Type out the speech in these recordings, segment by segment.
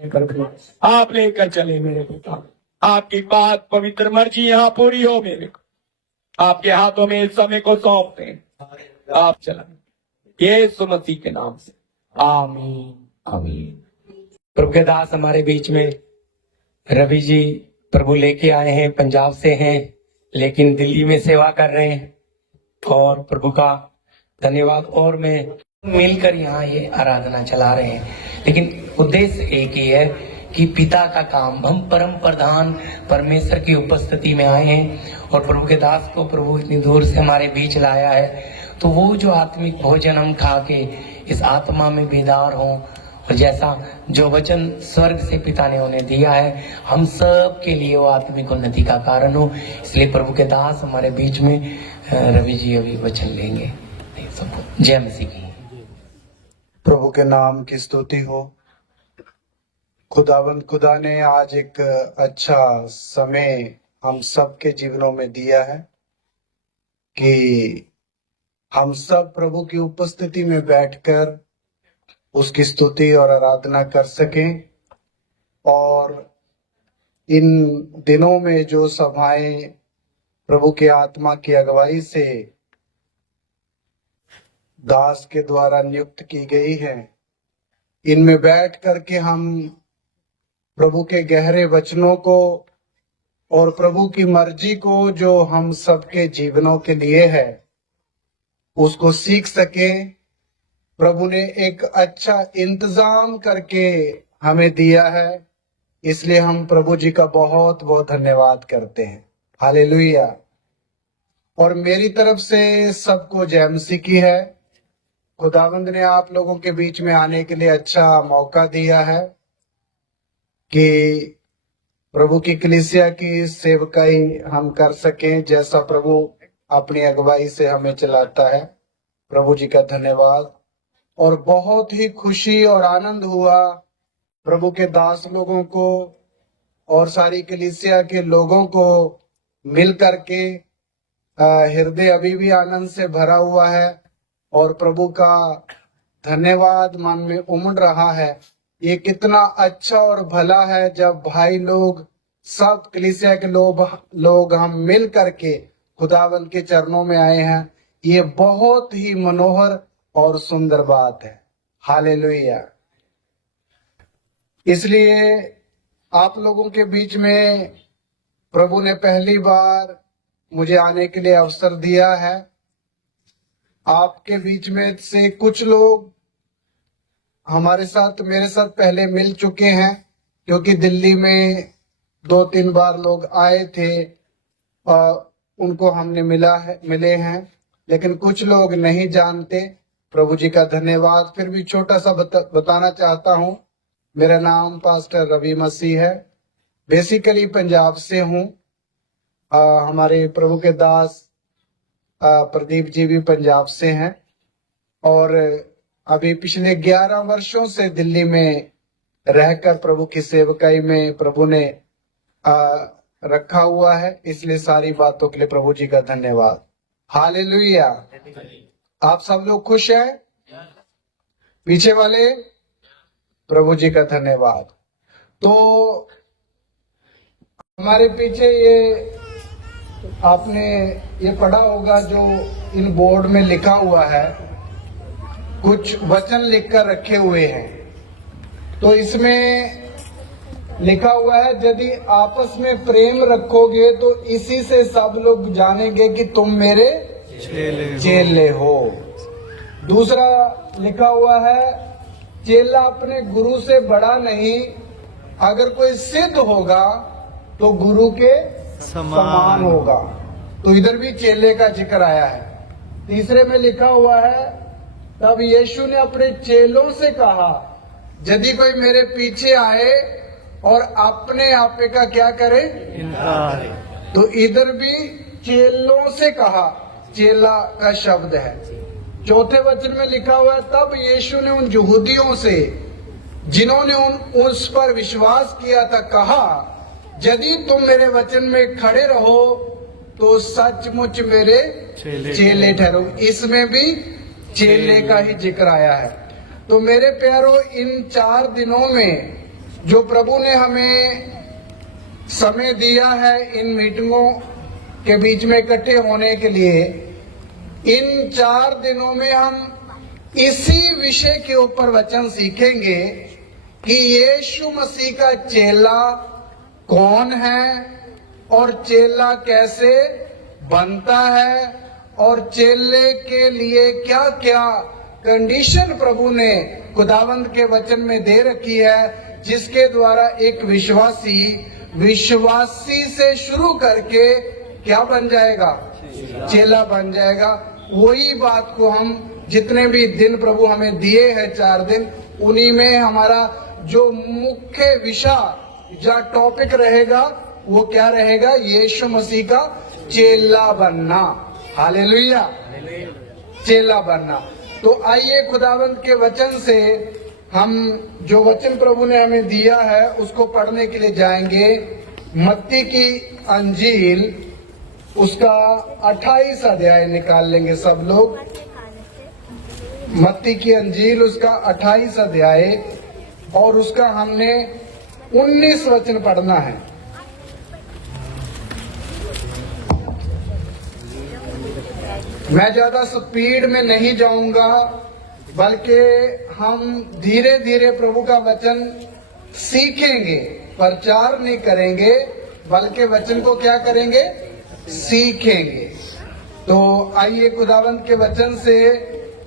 आप लेकर चले मेरे पिता, आपकी बात पवित्र मर्जी यहाँ पूरी हो मेरे को, आपके हाथों में इस समय को सौंपते हैं, आप चला यीशु मसीह के नाम से, आमीन आमीन। प्रभु के दास हमारे बीच में रवि जी प्रभु लेके आए हैं, पंजाब से हैं लेकिन दिल्ली में सेवा कर रहे हैं और प्रभु का धन्यवाद। और मैं मिलकर यहाँ ये आराधना चला रहे हैं, लेकिन उद्देश्य एक ही है कि पिता का काम, हम परम प्रधान परमेश्वर की उपस्थिति में आए हैं और प्रभु के दास को प्रभु इतनी दूर से हमारे बीच लाया है, तो वो जो आत्मिक भोजन हम खा के इस आत्मा में बेदार हों और जैसा जो वचन स्वर्ग से पिता ने उन्हें दिया है हम सब के लिए वो आत्मिक उन्नति का कारण हो। इसलिए प्रभु के दास हमारे बीच में रवि जी अभी वचन लेंगे। सबको जय मसीह की। प्रभु के नाम की स्तुति हो। खुदावंद खुदा ने आज एक अच्छा समय हम सब के जीवनों में दिया है कि हम सब प्रभु की उपस्थिति में बैठकर उसकी स्तुति और आराधना कर सकें। और इन दिनों में जो सभाएं प्रभु के आत्मा की अगुवाई से दास के द्वारा नियुक्त की गई है, इनमें बैठ करके हम प्रभु के गहरे वचनों को और प्रभु की मर्जी को जो हम सबके जीवनों के लिए है उसको सीख सके। प्रभु ने एक अच्छा इंतजाम करके हमें दिया है, इसलिए हम प्रभु जी का बहुत बहुत धन्यवाद करते हैं। हालेलुया। और मेरी तरफ से सबको जय मसीह की है। खुदावंद ने आप लोगों के बीच में आने के लिए अच्छा मौका दिया है कि प्रभु की कलीसिया की सेवकाई हम कर सकें जैसा प्रभु अपनी अगुवाई से हमें चलाता है। प्रभु जी का धन्यवाद। और बहुत ही खुशी और आनंद हुआ प्रभु के दास लोगों को और सारी कलीसिया के लोगों को मिल करके हृदय अभी भी आनंद से भरा हुआ है और प्रभु का धन्यवाद मन में उमड़ रहा है। ये कितना अच्छा और भला है जब भाई लोग, सब कलीसिया के लोग हम मिल करके खुदावंद के चरणों में आए हैं। ये बहुत ही मनोहर और सुंदर बात है। हालेलुया। इसलिए आप लोगों के बीच में प्रभु ने पहली बार मुझे आने के लिए अवसर दिया है। आपके बीच में से कुछ लोग हमारे साथ, मेरे साथ पहले मिल चुके हैं, क्योंकि दिल्ली में 2-3 बार लोग आए थे और उनको हमने मिले हैं, लेकिन कुछ लोग नहीं जानते। प्रभु जी का धन्यवाद। फिर भी छोटा सा बताना चाहता हूँ। मेरा नाम पास्टर रवि मसीह है। बेसिकली पंजाब से हूँ। हमारे प्रभु के दास प्रदीप जी भी पंजाब से हैं और अभी पिछले 11 वर्षों से दिल्ली में रहकर प्रभु की सेवकाई में प्रभु ने रखा हुआ है। इसलिए सारी बातों के लिए प्रभु जी का धन्यवाद। हालेलुया। आप सब लोग खुश हैं? पीछे वाले, प्रभु जी का धन्यवाद। तो हमारे पीछे ये आपने ये पढ़ा होगा जो इन बोर्ड में लिखा हुआ है, कुछ वचन लिखकर रखे हुए हैं। तो इसमें लिखा हुआ है, यदि आपस में प्रेम रखोगे तो इसी से सब लोग जानेंगे कि तुम मेरे चेले हो। दूसरा लिखा हुआ है, चेला अपने गुरु से बड़ा नहीं, अगर कोई सिद्ध होगा तो गुरु के समान होगा। तो इधर भी चेले का जिक्र आया है। तीसरे में लिखा हुआ है, तब यीशु ने अपने चेलों से कहा, यदि कोई मेरे पीछे आए और अपने आपे का क्या करे, इनकार। तो इधर भी चेलों से कहा, चेला का शब्द है। चौथे वचन में लिखा हुआ है, तब यीशु ने उन यहूदियों से जिन्होंने उस पर विश्वास किया था कहा, यदि तुम मेरे वचन में खड़े रहो तो सचमुच मेरे चेले ठहरो। इसमें भी चेले का ही जिक्र आया है। तो मेरे प्यारों, इन 4 दिनों में जो प्रभु ने हमें समय दिया है इन मीटिंगों के बीच में इकट्ठे होने के लिए, इन 4 दिनों में हम इसी विषय के ऊपर वचन सीखेंगे कि यीशु मसीह का चेला कौन है और चेला कैसे बनता है और चेले के लिए क्या क्या कंडीशन प्रभु ने खुदावंद के वचन में दे रखी है, जिसके द्वारा एक विश्वासी से शुरू करके क्या बन जाएगा, चेला बन जाएगा। वही बात को हम जितने भी दिन प्रभु हमें दिए हैं 4 दिन, उन्हीं में हमारा जो मुख्य विषय या टॉपिक रहेगा वो क्या रहेगा, यीशु मसीह का चेला बनना। हालेलुया, चेला बनना। तो आइए खुदावंत के वचन से हम जो वचन प्रभु ने हमें दिया है उसको पढ़ने के लिए जाएंगे। मत्ती की अंजील उसका 28 अध्याय निकाल लेंगे सब लोग। मत्ती की अंजील उसका 28 अध्याय और उसका हमने 19 वचन पढ़ना है। मैं ज्यादा स्पीड में नहीं जाऊंगा, बल्कि हम धीरे धीरे प्रभु का वचन सीखेंगे, प्रचार नहीं करेंगे बल्कि वचन को क्या करेंगे, सीखेंगे। तो आइए खुदावंत के वचन से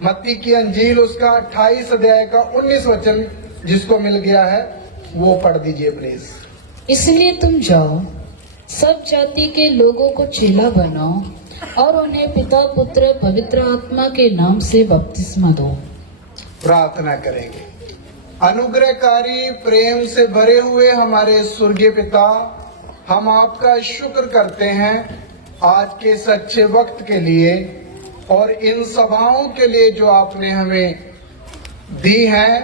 मत्ती की अंजील उसका 28 अध्याय का 19 वचन जिसको मिल गया है वो पढ़ दीजिए प्लीज। इसलिए तुम जाओ, सब जाति के लोगों को चेला बनाओ और उन्हें पिता पुत्र पवित्र आत्मा के नाम से बपतिस्मा दो। प्रार्थना करेंगे। अनुग्रहकारी प्रेम से भरे हुए हमारे स्वर्गीय पिता, हम आपका शुक्र करते हैं आज के सच्चे वक्त के लिए और इन सभाओं के लिए जो आपने हमें दी है।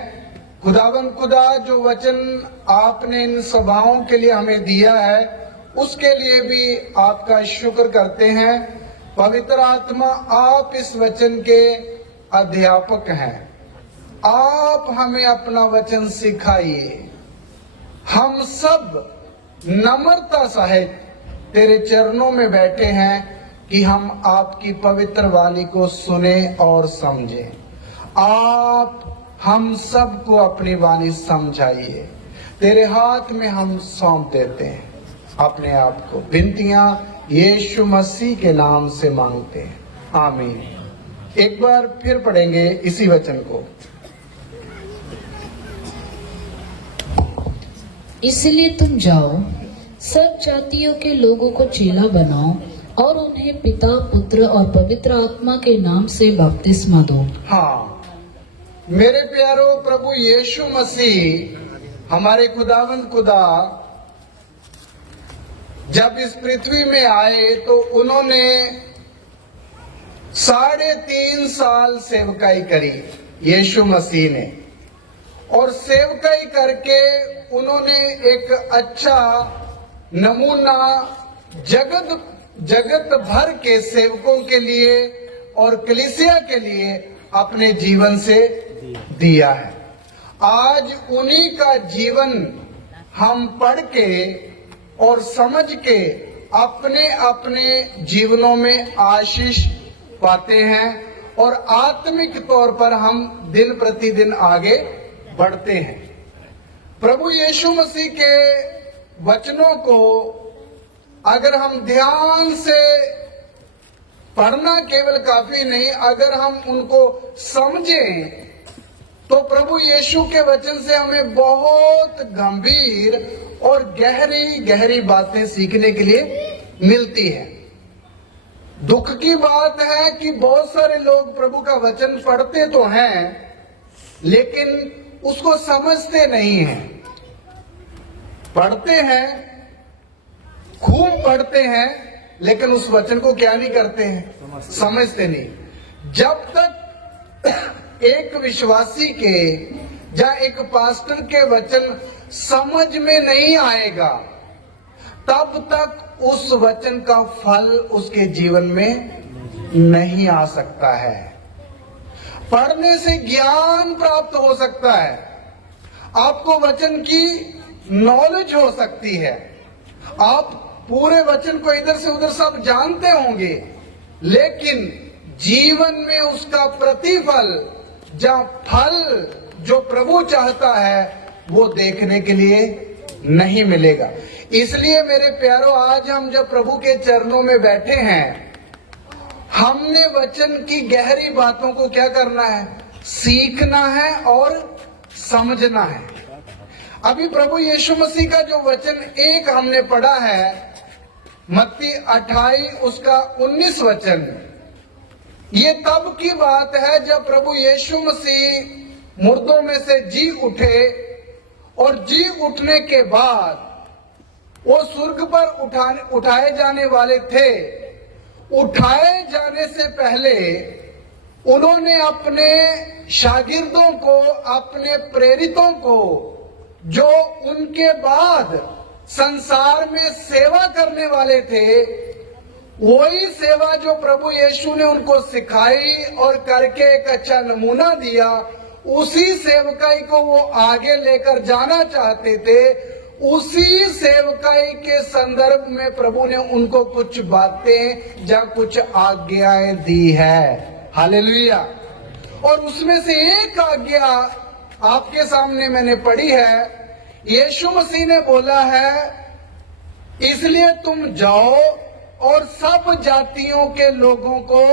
खुदावन खुदा, जो वचन आपने इन सभाओं के लिए हमें दिया है उसके लिए भी आपका शुक्र करते हैं। पवित्र आत्मा, आप इस वचन के अध्यापक हैं, आप हमें अपना वचन सिखाइए। हम सब नम्रता सहित तेरे चरणों में बैठे हैं कि हम आपकी पवित्र वाणी को सुने और समझें। आप हम सबको अपनी वाणी समझाइए। तेरे हाथ में हम सौंप देते हैं अपने आप को। विनतियां यीशु मसीह के नाम से मांगते हैं, आमीन। एक बार फिर पढ़ेंगे इसी वचन को। इसलिए तुम जाओ, सब जातियों के लोगों को चेला बनाओ और उन्हें पिता पुत्र और पवित्र आत्मा के नाम से बपतिस्मा दो। हाँ मेरे प्यारो, प्रभु यीशु मसीह हमारे खुदावंद खुदा जब इस पृथ्वी में आए तो उन्होंने 3.5 साल सेवकाई करी यीशु मसीह ने, और सेवकाई करके उन्होंने एक अच्छा नमूना जगत भर के सेवकों के लिए और कलीसिया के लिए अपने जीवन से दिया है। आज उन्हीं का जीवन हम पढ़ के और समझ के अपने अपने जीवनों में आशीष पाते हैं और आत्मिक तौर पर हम दिन प्रतिदिन आगे बढ़ते हैं। प्रभु यीशु मसीह के वचनों को अगर हम ध्यान से पढ़ना केवल काफी नहीं, अगर हम उनको समझें तो प्रभु यीशु के वचन से हमें बहुत गंभीर और गहरी गहरी बातें सीखने के लिए मिलती है। दुख की बात है कि बहुत सारे लोग प्रभु का वचन पढ़ते तो हैं लेकिन उसको समझते नहीं हैं। पढ़ते हैं, खूब पढ़ते हैं, लेकिन उस वचन को क्या नहीं करते हैं, समझते नहीं। जब तक एक विश्वासी के या एक पास्टर के वचन समझ में नहीं आएगा तब तक उस वचन का फल उसके जीवन में नहीं आ सकता है। पढ़ने से ज्ञान प्राप्त हो सकता है, आपको वचन की नॉलेज हो सकती है, आप पूरे वचन को इधर से उधर सब जानते होंगे, लेकिन जीवन में उसका प्रतिफल या फल जो प्रभु चाहता है वो देखने के लिए नहीं मिलेगा। इसलिए मेरे प्यारों, आज हम जब प्रभु के चरणों में बैठे हैं, हमने वचन की गहरी बातों को क्या करना है, सीखना है और समझना है। अभी प्रभु यीशु मसीह का जो वचन एक हमने पढ़ा है, मत्ती 28 उसका 19 वचन, ये तब की बात है जब प्रभु यीशु मसीह मुर्दों में से जी उठे, और जी उठने के बाद वो स्वर्ग पर उठाए जाने वाले थे। उठाए जाने से पहले उन्होंने अपने शागिर्दों को, अपने प्रेरितों को, जो उनके बाद संसार में सेवा करने वाले थे, वही सेवा जो प्रभु यीशु ने उनको सिखाई और करके एक अच्छा नमूना दिया, उसी सेवकाई को वो आगे लेकर जाना चाहते थे। उसी सेवकाई के संदर्भ में प्रभु ने उनको कुछ बातें या कुछ आज्ञाएं दी है। हालेलुया। और उसमें से एक आज्ञा आपके सामने मैंने पढ़ी है। यीशु मसीह ने बोला है, इसलिए तुम जाओ और सब जातियों के लोगों को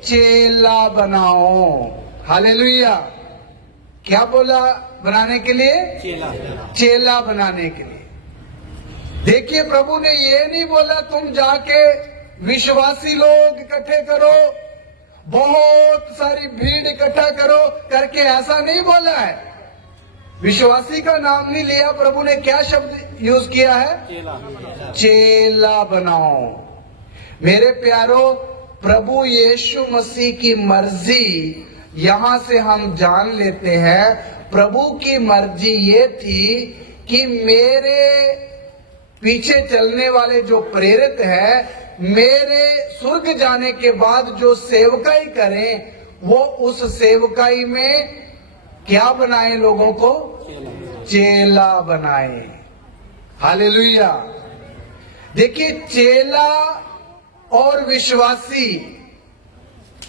चेला बनाओ। हालेलुया। क्या बोला बनाने के लिए? चेला बनाने के लिए। देखिए, प्रभु ने ये नहीं बोला तुम जाके विश्वासी लोग इकट्ठे करो, बहुत सारी भीड़ इकट्ठा करो करके, ऐसा नहीं बोला है। विश्वासी का नाम नहीं लिया प्रभु ने, क्या शब्द यूज किया है? चेला बनाओ। मेरे प्यारो, प्रभु यीशु मसीह की मर्जी यहां से हम जान लेते हैं। प्रभु की मर्जी ये थी कि मेरे पीछे चलने वाले जो प्रेरित हैं, मेरे स्वर्ग जाने के बाद जो सेवकाई करें, वो उस सेवकाई में क्या बनाए? लोगों को चेला बनाए। हालेलुया। देखिए, चेला और विश्वासी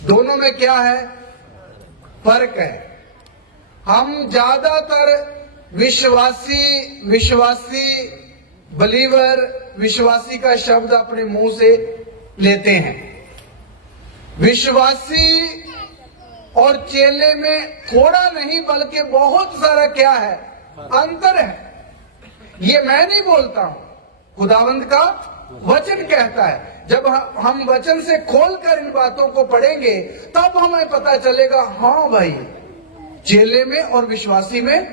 दोनों में क्या है? फर्क है। हम ज्यादातर विश्वासी बलीवर, विश्वासी का शब्द अपने मुंह से लेते हैं। विश्वासी और चेले में थोड़ा नहीं बल्कि बहुत सारा क्या है? अंतर है। ये मैं नहीं बोलता हूं, खुदावंद का वचन कहता है। जब हम वचन से खोलकर इन बातों को पढ़ेंगे, तब हमें पता चलेगा, हाँ भाई, चेले में और विश्वासी में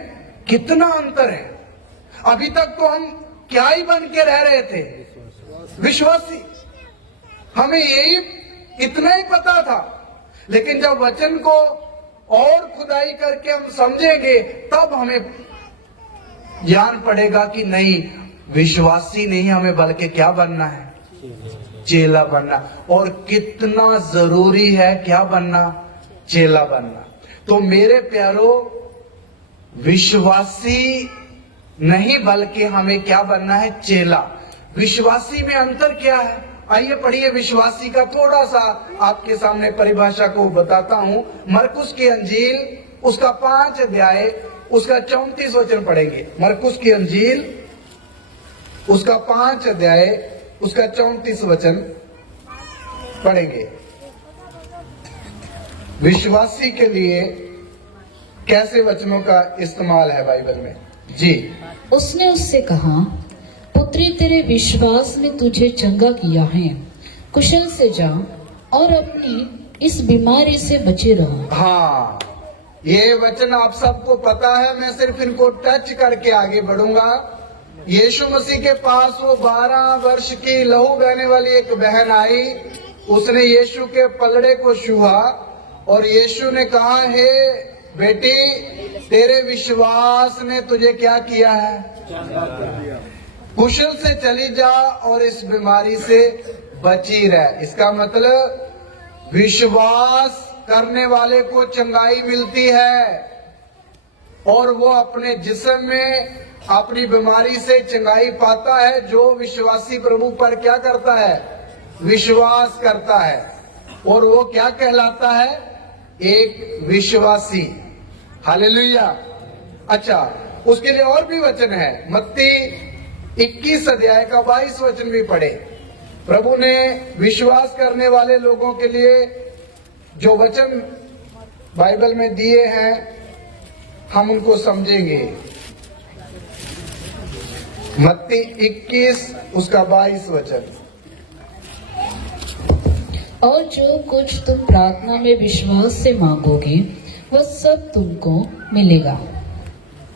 कितना अंतर है। अभी तक तो हम क्या ही बन के रह रहे थे? विश्वासी। हमें यही इतना ही पता था, लेकिन जब वचन को और खुदाई करके हम समझेंगे, तब हमें ज्ञान पड़ेगा कि नहीं, विश्वासी नहीं हमें बल्कि क्या बनना है? चेला बनना। और कितना जरूरी है क्या बनना? चेला बनना। तो मेरे प्यारो, विश्वासी नहीं बल्कि हमें क्या बनना है? चेला। विश्वासी में अंतर क्या है? आइए पढ़िए विश्वासी का थोड़ा सा आपके सामने परिभाषा को बताता हूं। मरकुस की अंजील उसका 5 अध्याय उसका 34 वचन पढ़ेंगे। मरकुस की अंजील उसका 5 अध्याय उसका 34 वचन पढ़ेंगे। विश्वासी के लिए कैसे वचनों का इस्तेमाल है बाइबल में? जी। उसने उससे कहा, पुत्री, तेरे विश्वास ने तुझे चंगा किया है, कुशल से जा और अपनी इस बीमारी से बचे रहो। हाँ, ये वचन आप सबको पता है, मैं सिर्फ इनको टच करके आगे बढ़ूंगा। यीशु मसीह के पास वो 12 वर्ष की लहू बहने वाली एक बहन आई। उसने यीशु के पलड़े को छुआ और यीशु ने कहा, हे बेटी, तेरे विश्वास ने तुझे क्या किया है? कुशल से चली जा और इस बीमारी से बची रह। इसका मतलब विश्वास करने वाले को चंगाई मिलती है। और वो अपने जिस्म में अपनी बीमारी से चंगाई पाता है जो विश्वासी प्रभु पर क्या करता है, विश्वास करता है, और वो क्या कहलाता है, एक विश्वासी। हालेलुया। अच्छा, उसके लिए और भी वचन है, मत्ती 21 अध्याय का 22 वचन भी पढ़े। प्रभु ने विश्वास करने वाले लोगों के लिए जो वचन बाइबल में दिए हैं हम उनको समझेंगे। मत्ती 21 उसका 22 वचन। और जो कुछ तुम प्रार्थना में विश्वास से मांगोगे वह सब तुमको मिलेगा।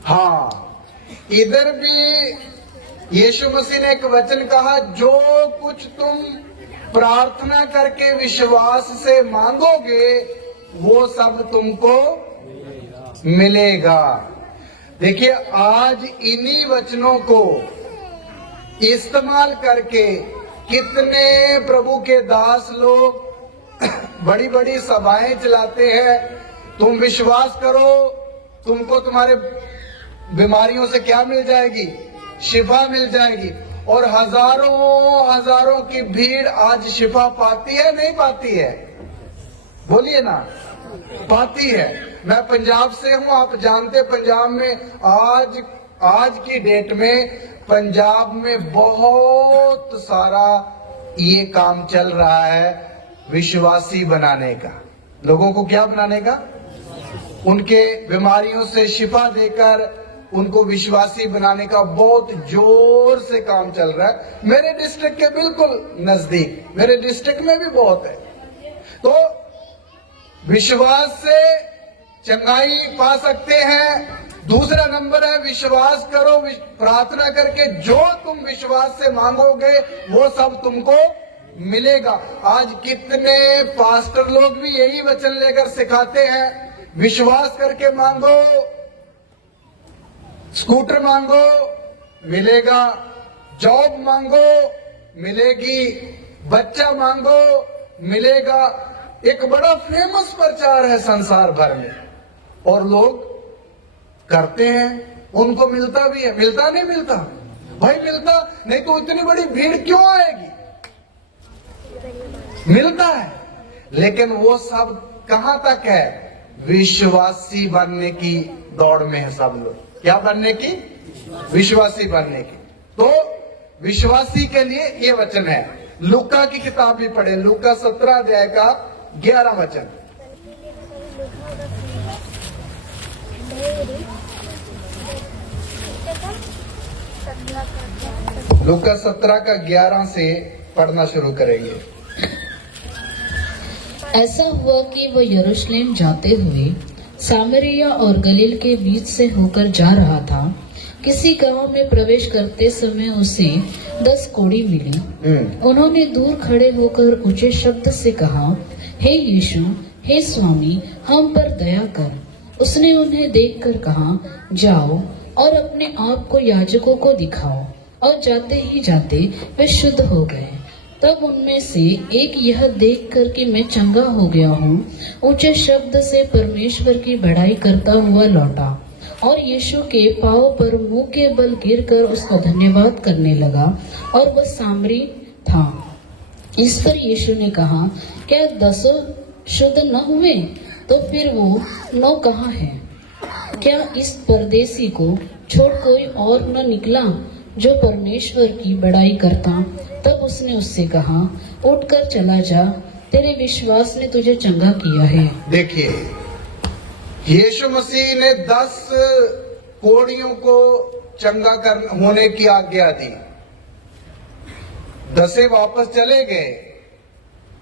हाँ, इधर भी यीशु मसीह ने एक वचन कहा, जो कुछ तुम प्रार्थना करके विश्वास से मांगोगे वो सब तुमको मिलेगा। देखिए, आज इन्हीं वचनों को इस्तेमाल करके कितने प्रभु के दास लोग बड़ी बड़ी सभाएं चलाते हैं, तुम विश्वास करो तुमको तुम्हारे बीमारियों से क्या मिल जाएगी, शिफा मिल जाएगी। और हजारों हजारों की भीड़ आज शिफा पाती है, नहीं पाती है? बोलिए ना, पाती है। मैं पंजाब से हूं, आप जानते पंजाब में आज की डेट में पंजाब में बहुत सारा ये काम चल रहा है, विश्वासी बनाने का। लोगों को क्या बनाने का, उनके बीमारियों से शिफा देकर उनको विश्वासी बनाने का बहुत जोर से काम चल रहा है। मेरे डिस्ट्रिक्ट के बिल्कुल नजदीक, मेरे डिस्ट्रिक्ट में भी बहुत है। तो विश्वास से चंगाई पा सकते हैं। दूसरा नंबर है, विश्वास करो, प्रार्थना करके जो तुम विश्वास से मांगोगे वो सब तुमको मिलेगा। आज कितने पास्टर लोग भी यही वचन लेकर सिखाते हैं, विश्वास करके मांगो, स्कूटर मांगो मिलेगा, जॉब मांगो मिलेगी, बच्चा मांगो मिलेगा। एक बड़ा फेमस प्रचार है संसार भर में, और लोग करते हैं, उनको मिलता भी है। मिलता नहीं मिलता भाई, मिलता नहीं तो इतनी बड़ी भीड़ क्यों आएगी? मिलता है, लेकिन वो सब कहां तक है? विश्वासी बनने की दौड़ में है सब लोग। क्या बनने की? विश्वासी बनने की। तो विश्वासी के लिए ये वचन है। लूका की किताब भी पढ़े, लूका 17 अध्याय का 11 वचन। लूका 17 का 11 से पढ़ना शुरू करेंगे। ऐसा हुआ कि वह यरूशलेम जाते हुए सामरिया और गलील के बीच से होकर जा रहा था। किसी गांव में प्रवेश करते समय उसे 10 कोढ़ी मिली। उन्होंने दूर खड़े होकर ऊंचे शब्द से कहा, हे यीशु, हे स्वामी, हम पर दया कर। उसने उन्हें देखकर कहा, जाओ और अपने आप को याजकों को दिखाओ। और जाते ही जाते वे शुद्ध हो गए। तब उनमें से एक यह देखकर कि मैं चंगा हो गया हूँ, ऊंचे शब्द से परमेश्वर की बड़ाई करता हुआ लौटा और यीशु के पांव पर मुंह के बल गिरकर उसका धन्यवाद करने लगा, और वह सामरी था। इस पर यीशु ने कहा, क्या 10 शुद्ध न हुए? तो फिर वो 9 कहाँ है? क्या इस परदेसी को छोड़ कोई और न निकला जो परमेश्वर की बड़ाई करता? तब उसने उससे कहा, उठकर चला जा, तेरे विश्वास ने तुझे चंगा किया है। देखिए, यीशु मसीह ने 10 कोढ़ियों को चंगा होने की आज्ञा दी। 10 वापस चले गए।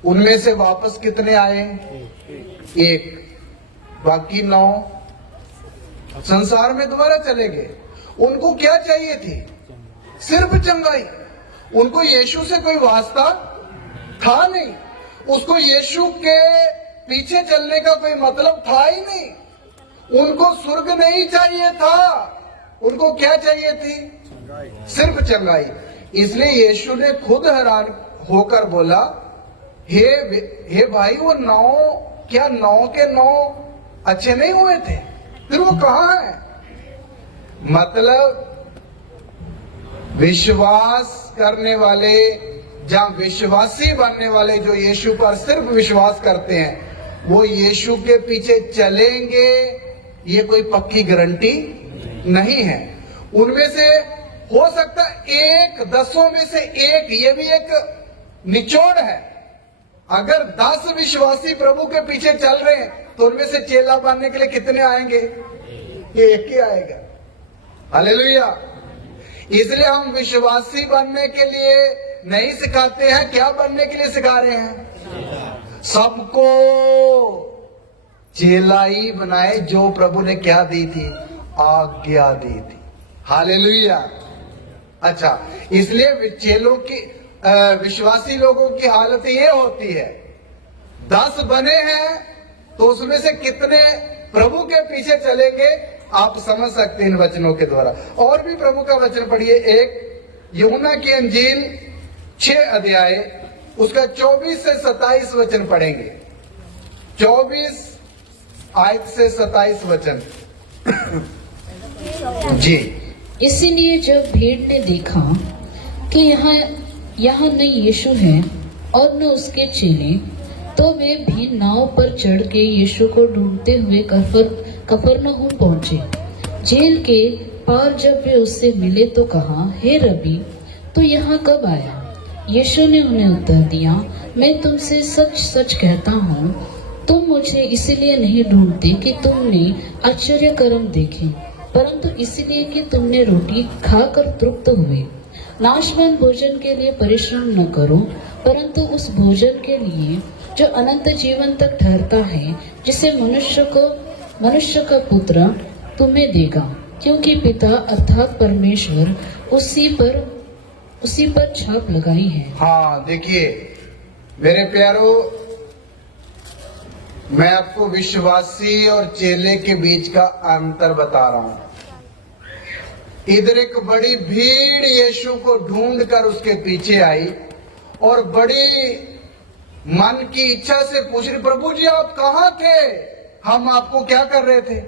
उनमें से वापस कितने आए? 1। बाकी 9 संसार में दोबारा चले गए। उनको क्या चाहिए थी? सिर्फ चंगाई। उनको यीशु से कोई वास्ता था नहीं, उसको यीशु के पीछे चलने का कोई मतलब था ही नहीं। उनको स्वर्ग नहीं चाहिए था, उनको क्या चाहिए थी? सिर्फ चंगाई। इसलिए यीशु ने खुद हैरान होकर बोला, हे भाई, वो 9 क्या 9 के 9 अच्छे नहीं हुए थे? फिर वो कहाँ है? मतलब विश्वास करने वाले जहां विश्वासी बनने वाले जो यीशु पर सिर्फ विश्वास करते हैं वो यीशु के पीछे चलेंगे, ये कोई पक्की गारंटी नहीं है। उनमें से हो सकता है एक, 10 में से एक, ये भी एक निचोड़ है। अगर 10 विश्वासी प्रभु के पीछे चल रहे हैं तो उनमें से चेला बनने के लिए कितने आएंगे? एक ही आएगा। हालेलुया। इसलिए हम विश्वासी बनने के लिए नहीं सिखाते हैं, क्या बनने के लिए सिखा रहे हैं? सबको चेला ही बनाए, जो प्रभु ने क्या दी थी? आज्ञा दी थी। हालेलुया। अच्छा, इसलिए चेलों की विश्वासी लोगों की हालत ये होती है, 10 बने हैं तो उसमें से कितने प्रभु के पीछे चलेंगे? आप समझ सकते हैं इन वचनों के द्वारा। और भी प्रभु का वचन पढ़िए, एक यूहन्ना की अंजील 6 अध्याय उसका 24 से 27 वचन पढ़ेंगे। 24 आयत से 27 वचन। जी। इसीलिए जब भीड़ ने देखा कि यहाँ न यीशु है और न उसके चेले, तो वे भी नाव पर चढ़ के यीशु को ढूंढते हुए कफरनहूम पहुंचे। जेल के पार जब वे उससे मिले तो कहा, हे रबी, तू यहाँ कब आया? यीशु ने उन्हें उत्तर दिया, मैं तुमसे सच सच कहता हूँ, तुम मुझे इसलिए नहीं ढूंढते कि तुमने आश्चर्य कर्म देखे, परंतु इसलिए कि तुमने रोटी खाकर तृप्त हुए। नाशवान भोजन के लिए परिश्रम न करो, परंतु उस भोजन के लिए जो अनंत जीवन तक ठहरता है, जिसे मनुष्य का पुत्र तुम्हें देगा, क्योंकि पिता अर्थात परमेश्वर उसी पर छाप लगाई है। हाँ, देखिए मेरे प्यारो, मैं आपको विश्वासी और चेले के बीच का अंतर बता रहा हूं। इधर एक बड़ी भीड़ यीशु को ढूंढकर उसके पीछे आई और बड़ी मन की इच्छा से पूछ रही, प्रभु जी आप कहाँ थे? हम आपको क्या कर रहे थे?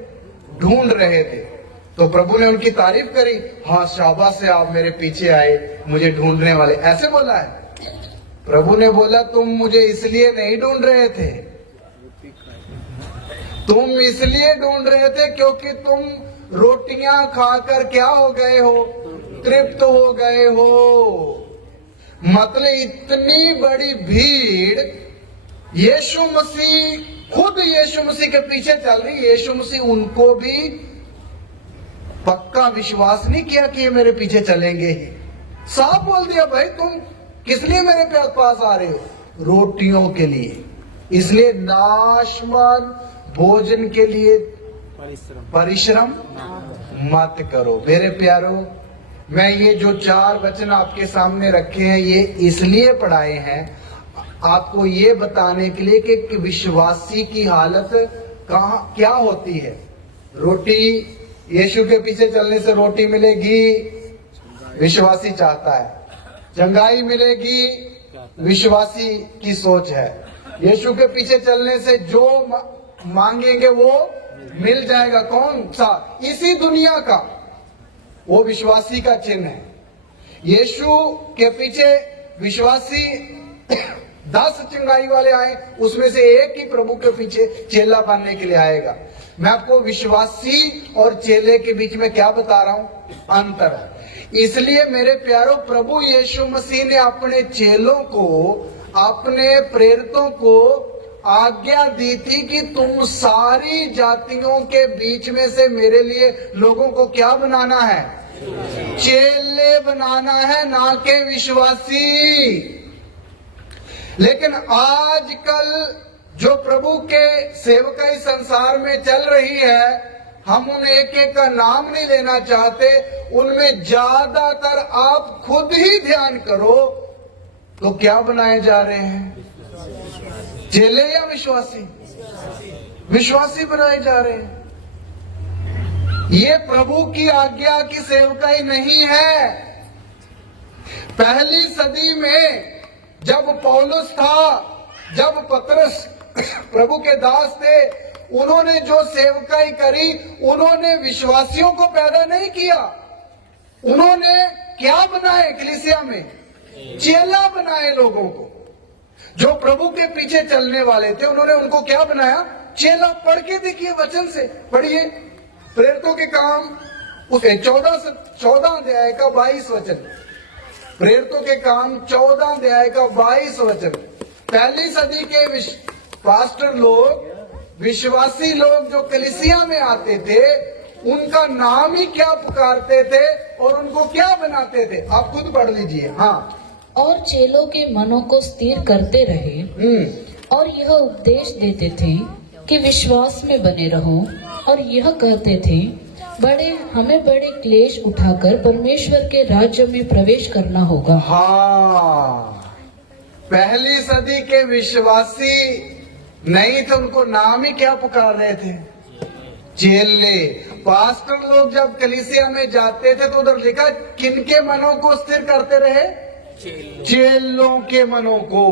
ढूंढ रहे थे। तो प्रभु ने उनकी तारीफ करी, हाँ शाबाश है, आप मेरे पीछे आए मुझे ढूंढने वाले, ऐसे बोला है। प्रभु ने बोला, तुम मुझे इसलिए नहीं ढूंढ रहे थे, तुम इसलिए ढूंढ रहे थे क्योंकि तुम रोटियां खाकर क्या हो गए हो? तृप्त हो गए हो। मतलब इतनी बड़ी भीड़ यीशु मसीह, खुद यीशु मसीह के पीछे चल रही। यीशु मसीह उनको भी पक्का विश्वास नहीं किया कि ये मेरे पीछे चलेंगे ही। साफ बोल दिया, भाई तुम किस लिए मेरे पास आ रहे हो? रोटियों के लिए। इसलिए नाशवान भोजन के लिए परिश्रम मत करो। मेरे प्यारो, मैं ये जो 4 वचन आपके सामने रखे हैं, ये इसलिए पढ़ाए हैं आपको ये बताने के लिए कि विश्वासी की हालत क्या होती है। रोटी, यीशु के पीछे चलने से रोटी मिलेगी, विश्वासी चाहता है। चंगाई मिलेगी, विश्वासी की सोच है। यीशु के पीछे चलने से जो मांगेंगे वो मिल जाएगा। कौन सा? इसी दुनिया का, वो विश्वासी का चिन्ह है। यीशु के पीछे विश्वासी 10 चंगाई वाले आए, उसमें से एक ही प्रभु के पीछे चेला बनने के लिए आएगा। मैं आपको विश्वासी और चेले के बीच में क्या बता रहा हूं? अंतर है। इसलिए मेरे प्यारो, प्रभु यीशु मसीह ने अपने चेलों को, अपने प्रेरितों को आज्ञा दी थी कि तुम सारी जातियों के बीच में से मेरे लिए लोगों को क्या बनाना है? चेले बनाना है, ना के विश्वासी। लेकिन आजकल जो प्रभु के सेवकाई संसार में चल रही है, हम उन एक एक का नाम नहीं लेना चाहते, उनमें ज्यादातर आप खुद ही ध्यान करो तो क्या बनाए जा रहे हैं? चेले या विश्वासी? विश्वासी बनाए जा रहे हैं। ये प्रभु की आज्ञा की सेवकाई नहीं है। पहली सदी में जब पौलुस था, जब पतरस प्रभु के दास थे, उन्होंने जो सेवकाई करी, उन्होंने विश्वासियों को पैदा नहीं किया, उन्होंने क्या बनाए कलीसिया में? चेला बनाए लोगों को। जो प्रभु के पीछे चलने वाले थे, उन्होंने उनको क्या बनाया? चेला। पढ़ के देखिए, वचन से पढ़िए, प्रेरितों के काम उसे 14 अध्याय का 22 वचन। प्रेरितों के काम 14 अध्याय का 22 वचन। पहली सदी के पास्टर लोग, विश्वासी लोग जो कलीसिया में आते थे, उनका नाम ही क्या पुकारते थे और उनको क्या बनाते थे? आप खुद पढ़ लीजिए। हाँ, और चेलों के मनों को स्थिर करते रहे और यह उपदेश देते थे कि विश्वास में बने रहो, और यह कहते थे हमें बड़े क्लेश उठाकर परमेश्वर के राज्य में प्रवेश करना होगा। हाँ, पहली सदी के विश्वासी नहीं थे, उनको नाम ही क्या पुकार रहे थे? चेले। पास्टर लोग जब कलीसिया में जाते थे तो उधर लिखा किनके मनों को स्थिर करते रहे? चेलों के मनों को।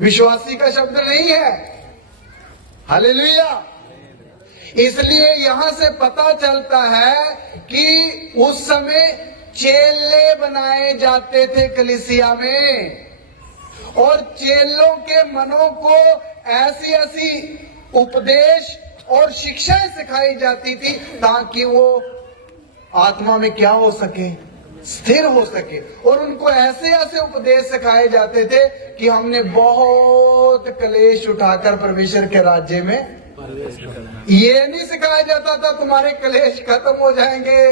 विश्वासी का शब्द नहीं है। हालेलुया। इसलिए यहां से पता चलता है कि उस समय चेले बनाए जाते थे कलीसिया में, और चेलों के मनों को ऐसी ऐसी उपदेश और शिक्षाएं सिखाई जाती थी ताकि वो आत्मा में क्या हो सके? स्थिर हो सके। और उनको ऐसे ऐसे उपदेश सिखाए जाते थे कि हमने बहुत क्लेश उठाकर परमेश्वर के राज्य में। ये नहीं सिखाया जाता था तुम्हारे क्लेश खत्म हो जाएंगे,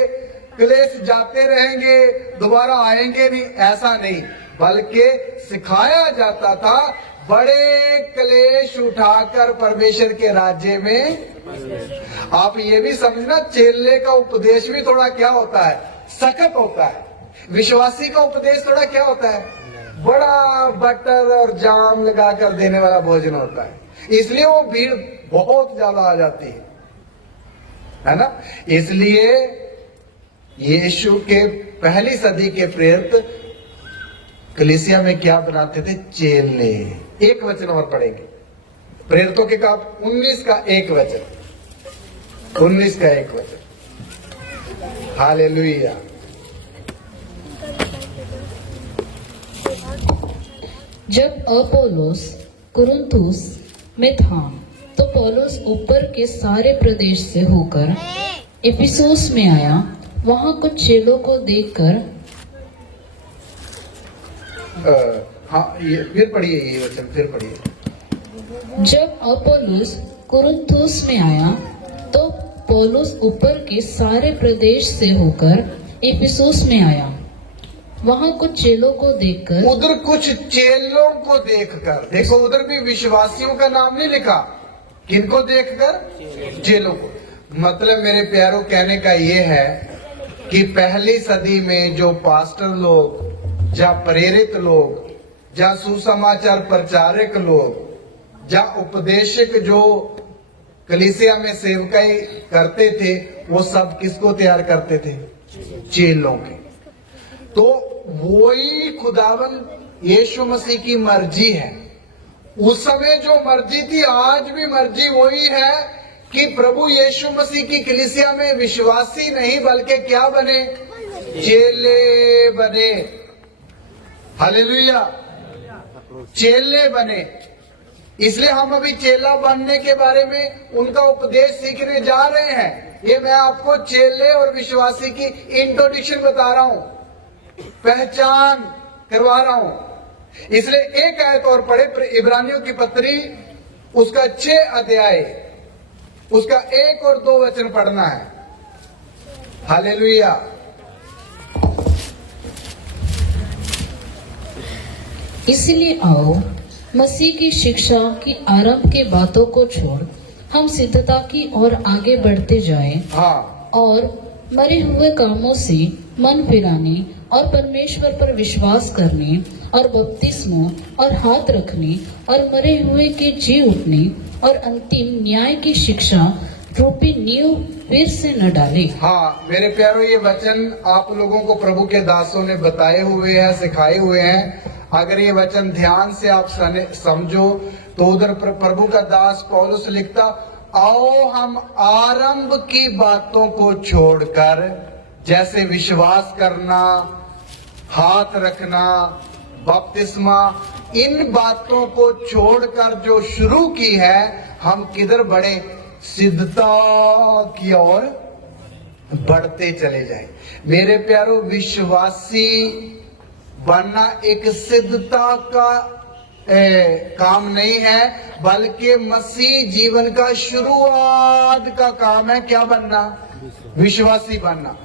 क्लेश जाते रहेंगे, दोबारा आएंगे नहीं, ऐसा नहीं, बल्कि सिखाया जाता था बड़े क्लेश उठाकर परमेश्वर के राज्य में। आप ये भी समझना, चेले का उपदेश भी थोड़ा क्या होता है? सख्त होता है। विश्वासी का उपदेश थोड़ा क्या होता है? बड़ा बटर और जाम लगाकर देने वाला भोजन होता है। इसलिए वो भीड़ बहुत ज्यादा आ जाती है ना। इसलिए यीशु के पहली सदी के प्रेरित कलीसिया में क्या बनाते थे? चेले। एक वचन और पढ़ेंगे, प्रेरितों के काम 19 का 1 वचन। 19 का 1 वचन। हालेलुया। जब अपोलोस कुरिन्थुस में था तो पौलुस ऊपर के सारे प्रदेश से होकर इफिसुस में आया। वहां कुछ चेलों को देखकर हाँ, ये फिर पढ़िए, ये वचन फिर पढ़िए। जब अपोलोस कुरिन्थुस में आया तो पौलुस ऊपर के सारे प्रदेश से होकर इफिसुस में आया। वहां कुछ चेलों को देखकर, उधर कुछ चेलों को देखकर, देखो उधर भी विश्वासियों का नाम नहीं लिखा, किनको देखकर? चेलों को। मतलब मेरे प्यारों, कहने का ये है कि पहली सदी में जो पास्टर लोग, या प्रेरित लोग, या सुसमाचार प्रचारक लोग, या उपदेशक जो कलीसिया में सेवकाई करते थे, वो सब किसको तैयार करते थे? चेलों के। तो वही खुदावंद यीशु मसीह की मर्जी है। उस समय जो मर्जी थी, आज भी मर्जी वही है कि प्रभु यीशु मसीह की कलीसिया में विश्वासी नहीं बल्कि क्या बने? चेले बने। हालेलुया। चेले बने। इसलिए हम अभी चेला बनने के बारे में उनका उपदेश सीखने जा रहे हैं। ये मैं आपको चेले और विश्वासी की इंट्रोडक्शन बता रहा हूं, पहचान करवा रहा हूं। इसलिए एक आयत और पढ़े, इब्रानियों की पत्री उसका 6 अध्याय, उसका 1 और 2 वचन पढ़ना है। हालेलुया। इसलिए आओ, मसीह की शिक्षा की आरंभ के बातों को छोड़ हम सिद्धता की ओर आगे बढ़ते जाएं। हाँ, और मरे हुए कामों से मन फिराने और परमेश्वर पर विश्वास करने और बपतिस्मों और हाथ रखने और मरे हुए के जी उठने और अंतिम न्याय की शिक्षा रूपी नींव फिर से न डाले। हाँ मेरे प्यारों, ये वचन आप लोगों को प्रभु के दासों ने बताए हुए हैं, सिखाए हुए हैं। अगर ये वचन ध्यान से आप समझो तो उधर प्रभु का दास पौलुस लिखता, आओ हम आरंभ की बातों को छोड़कर, जैसे विश्वास करना, हाथ रखना, बपतिस्मा, इन बातों को छोड़कर जो शुरू की है, हम किधर बढ़े? सिद्धता की ओर बढ़ते चले जाए। मेरे प्यारो, विश्वासी बनना एक सिद्धता का काम नहीं है, बल्कि मसीह जीवन का शुरुआत का काम है। क्या बनना? विश्वासी बनना।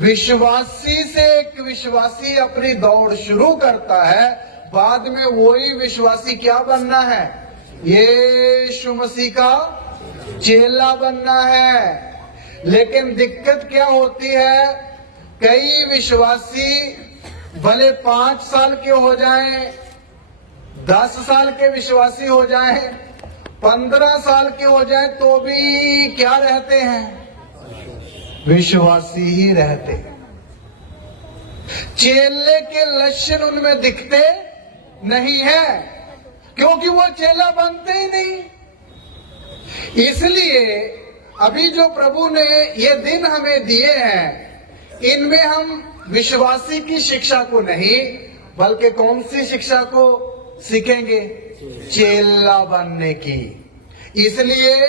विश्वासी से एक विश्वासी अपनी दौड़ शुरू करता है, बाद में वही विश्वासी क्या बनना है? यीशु मसीह का चेला बनना है। लेकिन दिक्कत क्या होती है? कई विश्वासी भले 5 साल के हो जाएं, 10 साल के विश्वासी हो जाएं, 15 साल के हो जाएं, तो भी क्या रहते हैं? विश्वासी ही रहते हैं। चेले के लक्षण उनमें दिखते नहीं है, क्योंकि वो चेला बनते ही नहीं। इसलिए अभी जो प्रभु ने ये दिन हमें दिए हैं, इनमें हम विश्वासी की शिक्षा को नहीं, बल्कि कौन सी शिक्षा को सीखेंगे? चेला बनने की। इसलिए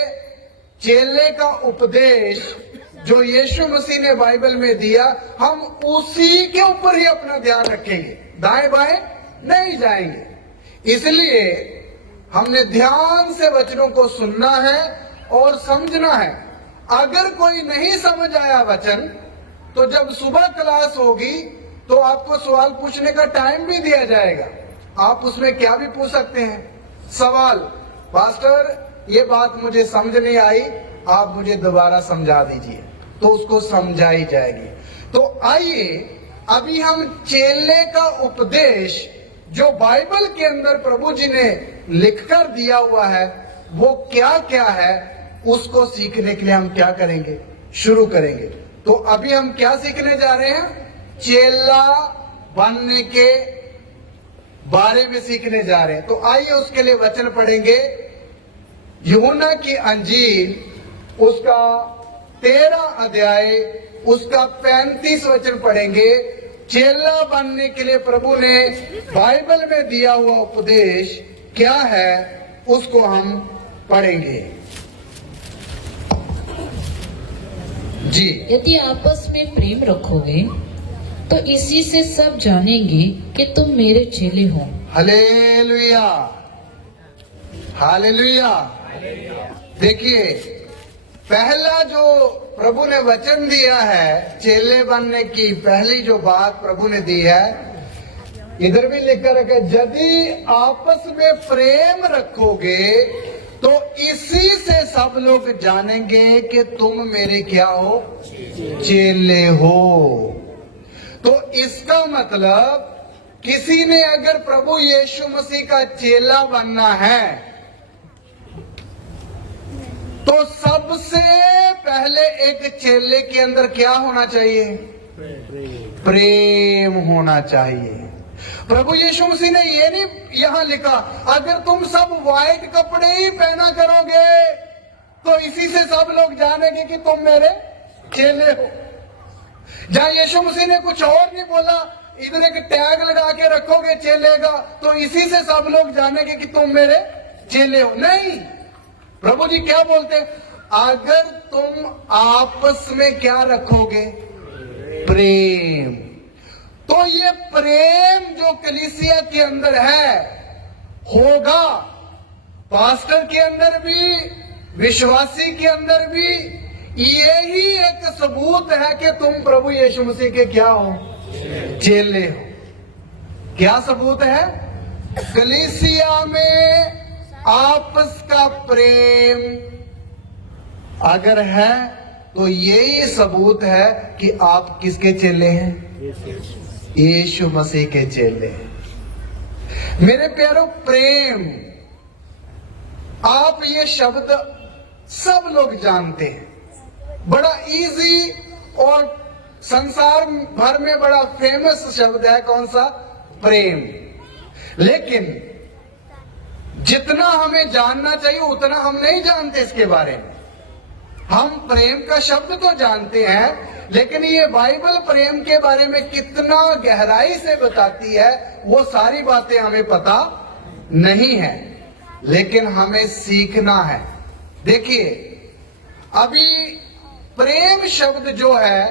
चेले का उपदेश जो यीशु मसीह ने बाइबल में दिया, हम उसी के ऊपर ही अपना ध्यान रखेंगे, दाएं बाएं नहीं जाएंगे। इसलिए हमने ध्यान से वचनों को सुनना है और समझना है। अगर कोई नहीं समझ आया वचन, तो जब सुबह क्लास होगी तो आपको सवाल पूछने का टाइम भी दिया जाएगा। आप उसमें क्या भी पूछ सकते हैं सवाल। पास्टर, ये बात मुझे समझ नहीं आई, आप मुझे दोबारा समझा दीजिए, तो उसको समझाई जाएगी। तो आइए अभी हम चेले का उपदेश जो बाइबल के अंदर प्रभु जी ने लिखकर दिया हुआ है, वो क्या क्या है, उसको सीखने के लिए हम क्या करेंगे? शुरू करेंगे। तो अभी हम क्या सीखने जा रहे हैं? चेला बनने के बारे में सीखने जा रहे हैं। तो आइए उसके लिए वचन पढ़ेंगे। यूहन्ना की अंजील उसका 13 अध्याय उसका 35 वचन पढ़ेंगे। चेला बनने के लिए प्रभु ने बाइबल में दिया हुआ उपदेश क्या है, उसको हम पढ़ेंगे। जी। यदि आपस में प्रेम रखोगे तो इसी से सब जानेंगे कि तुम मेरे चेले हो। Hallelujah, hallelujah. देखिए, पहला जो प्रभु ने वचन दिया है चेले बनने की, पहली जो बात प्रभु ने दी है, इधर भी लिखकर रखा, यदि आपस में प्रेम रखोगे तो इसी से सब लोग जानेंगे कि तुम मेरे क्या हो? चेले हो। तो इसका मतलब किसी ने अगर प्रभु यीशु मसीह का चेला बनना है, तो सबसे पहले एक चेले के अंदर क्या होना चाहिए? प्रेम होना चाहिए। प्रभु यीशु मसीह ने ये नहीं यहां लिखा, अगर तुम सब व्हाइट कपड़े ही पहना करोगे तो इसी से सब लोग जानेंगे कि तुम मेरे चेले हो। जहां यीशु मसीह ने कुछ और नहीं बोला, इधर एक टैग लगा के रखोगे चेले का, तो इसी से सब लोग जानेंगे कि तुम मेरे चेले हो। नहीं, प्रभु जी क्या बोलते हैं? अगर तुम आपस में क्या रखोगे? प्रेम। तो ये प्रेम जो कलीसिया के अंदर है होगा, पास्टर के अंदर भी, विश्वासी के अंदर भी। यही एक सबूत है कि तुम प्रभु यीशु मसीह के क्या हो? चेले हो। क्या सबूत है? कलीसिया में आपस का प्रेम अगर है तो यही सबूत है कि आप किसके चेले हैं? यीशु मसीह के चेले। मेरे प्यारो, प्रेम, आप ये शब्द सब लोग जानते हैं, बड़ा इजी और संसार भर में बड़ा फेमस शब्द है। कौन सा? प्रेम। लेकिन जितना हमें जानना चाहिए उतना हम नहीं जानते इसके बारे में। हम प्रेम का शब्द तो जानते हैं, लेकिन ये बाइबल प्रेम के बारे में कितना गहराई से बताती है वो सारी बातें हमें पता नहीं है, लेकिन हमें सीखना है। देखिए, अभी प्रेम शब्द जो है,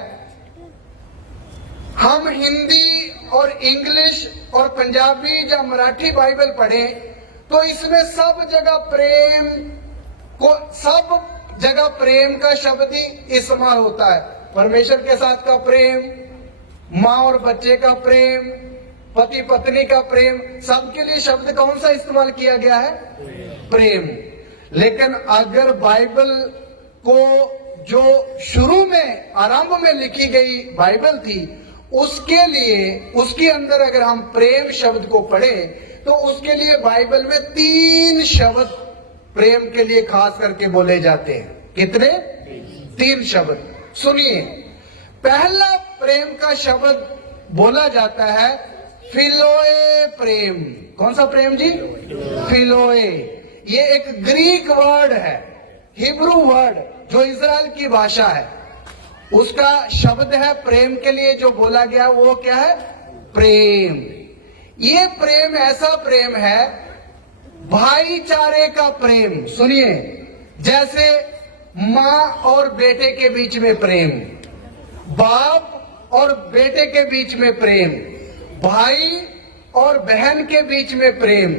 हम हिंदी और इंग्लिश और पंजाबी या मराठी बाइबल पढ़ें तो इसमें सब जगह प्रेम का शब्द ही इस्तेमाल होता है। परमेश्वर के साथ का प्रेम, माँ और बच्चे का प्रेम, पति पत्नी का प्रेम, सबके लिए शब्द कौन सा इस्तेमाल किया गया है? प्रेम। लेकिन अगर बाइबल को जो शुरू में आरंभ में लिखी गई बाइबल थी, उसके लिए उसके अंदर अगर हम प्रेम शब्द को पढ़ें तो उसके लिए बाइबल में 3 शब्द प्रेम के लिए खास करके बोले जाते हैं। कितने? 3 शब्द। सुनिए, पहला प्रेम का शब्द बोला जाता है फिलोए प्रेम। कौन सा प्रेम जी? फिलोए। ये एक ग्रीक वर्ड है, हिब्रू वर्ड, जो इजराइल की भाषा है, उसका शब्द है प्रेम के लिए जो बोला गया वो क्या है? प्रेम। ये प्रेम ऐसा प्रेम है, भाईचारे का प्रेम। सुनिए, जैसे माँ और बेटे के बीच में प्रेम, बाप और बेटे के बीच में प्रेम, भाई और बहन के बीच में प्रेम,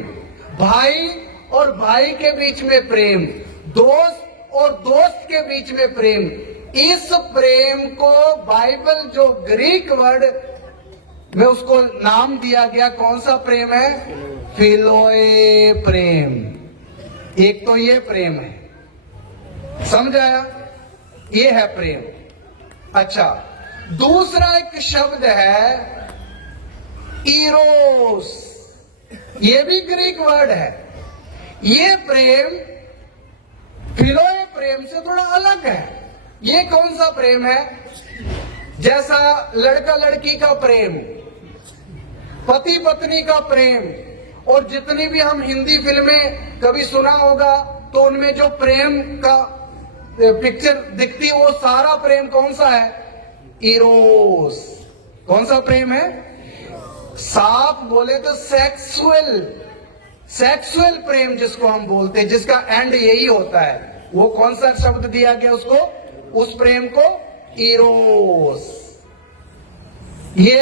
भाई और भाई के बीच में प्रेम, दोस्त और दोस्त के बीच में प्रेम। इस प्रेम को बाइबल जो ग्रीक वर्ड में उसको नाम दिया गया, कौन सा प्रेम है? फिलोए प्रेम। एक तो ये प्रेम है, समझ आया? ये है प्रेम। अच्छा, दूसरा एक शब्द है इरोस। ये भी ग्रीक वर्ड है। ये प्रेम फिलोए प्रेम से थोड़ा अलग है। ये कौन सा प्रेम है? जैसा लड़का लड़की का प्रेम, पति पत्नी का प्रेम, और जितनी भी हम हिंदी फिल्में कभी सुना होगा तो उनमें जो प्रेम का पिक्चर दिखती है वो सारा प्रेम कौन सा है? इरोस। कौन सा प्रेम है? साफ बोले तो सेक्सुअल प्रेम जिसको हम बोलते हैं, जिसका एंड यही होता है, वो कौन सा शब्द दिया गया उसको? उस प्रेम को इरोस। ये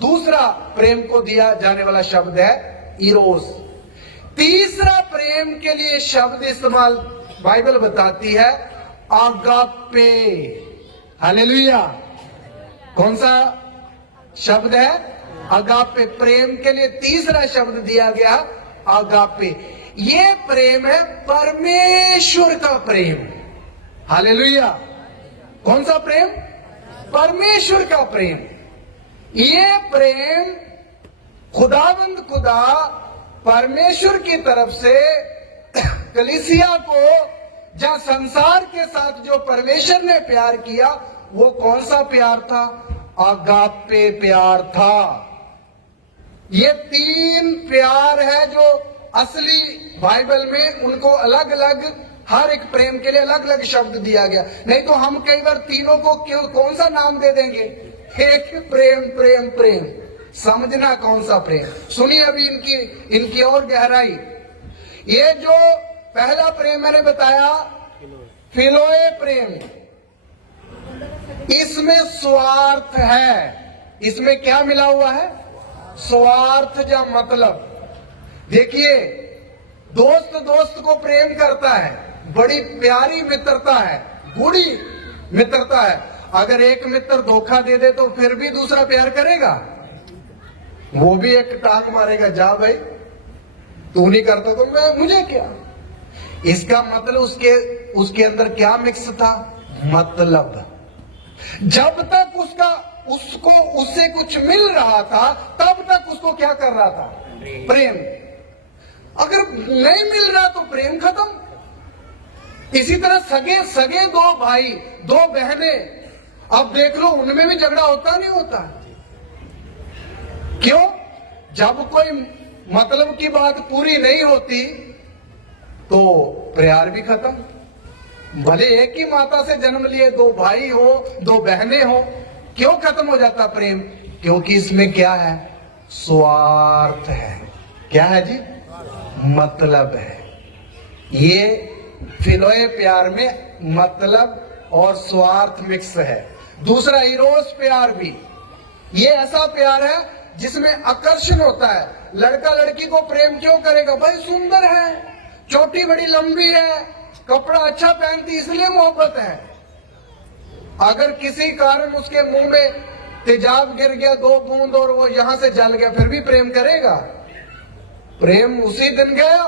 दूसरा प्रेम को दिया जाने वाला शब्द है इरोस। तीसरा प्रेम के लिए शब्द इस्तेमाल बाइबल बताती है आगापे। हालेलुया। कौन सा शब्द है? आगापे। प्रेम के लिए तीसरा शब्द दिया गया आगापे। ये प्रेम है परमेश्वर का प्रेम। हालेलुया। कौन सा प्रेम? परमेश्वर का प्रेम। ये प्रेम खुदाबंद खुदा परमेश्वर की तरफ से कलीसिया को, जहां संसार के साथ जो परमेश्वर ने प्यार किया, वो कौन सा प्यार था? आगापे प्यार था। ये 3 प्यार है जो असली बाइबल में, उनको अलग अलग, हर एक प्रेम के लिए अलग अलग शब्द दिया गया। नहीं तो हम कई बार तीनों को क्यों कौन सा नाम दे देंगे? एक प्रेम प्रेम प्रेम। समझना कौन सा प्रेम। सुनिए अभी इनकी और गहराई। ये जो पहला प्रेम मैंने बताया फिलोए प्रेम, इसमें स्वार्थ है। इसमें क्या मिला हुआ है? स्वार्थ या मतलब। देखिए, दोस्त दोस्त को प्रेम करता है, बड़ी प्यारी मित्रता है, गूढ़ी मित्रता है। अगर एक मित्र धोखा दे दे तो फिर भी दूसरा प्यार करेगा? वो भी एक टांग मारेगा, जा भाई तू नहीं करता तो मैं, मुझे क्या। इसका मतलब उसके अंदर क्या मिक्स था? मतलब। जब तक उससे कुछ मिल रहा था तब तक उसको क्या कर रहा था? प्रेम। अगर नहीं मिल रहा तो प्रेम खत्म। इसी तरह सगे 2 भाई 2 बहनें, अब देख लो उनमें भी झगड़ा होता नहीं होता? क्यों? जब कोई मतलब की बात पूरी नहीं होती तो प्यार भी खत्म। भले एक ही माता से जन्म लिए, दो भाई हो, दो बहनें हो, क्यों खत्म हो जाता प्रेम? क्योंकि इसमें क्या है? स्वार्थ है। क्या है जी? मतलब है। ये फिलोए प्यार में मतलब और स्वार्थ मिक्स है। दूसरा इरोस प्यार भी, ये ऐसा प्यार है जिसमें आकर्षण होता है। लड़का लड़की को प्रेम क्यों करेगा? भाई सुंदर है, चोटी बड़ी लंबी है, कपड़ा अच्छा पहनती, इसलिए मोहब्बत है। अगर किसी कारण उसके मुंह में तेजाब गिर गया 2 बूंद और वो यहां से जल गया, फिर भी प्रेम करेगा? प्रेम उसी दिन गया।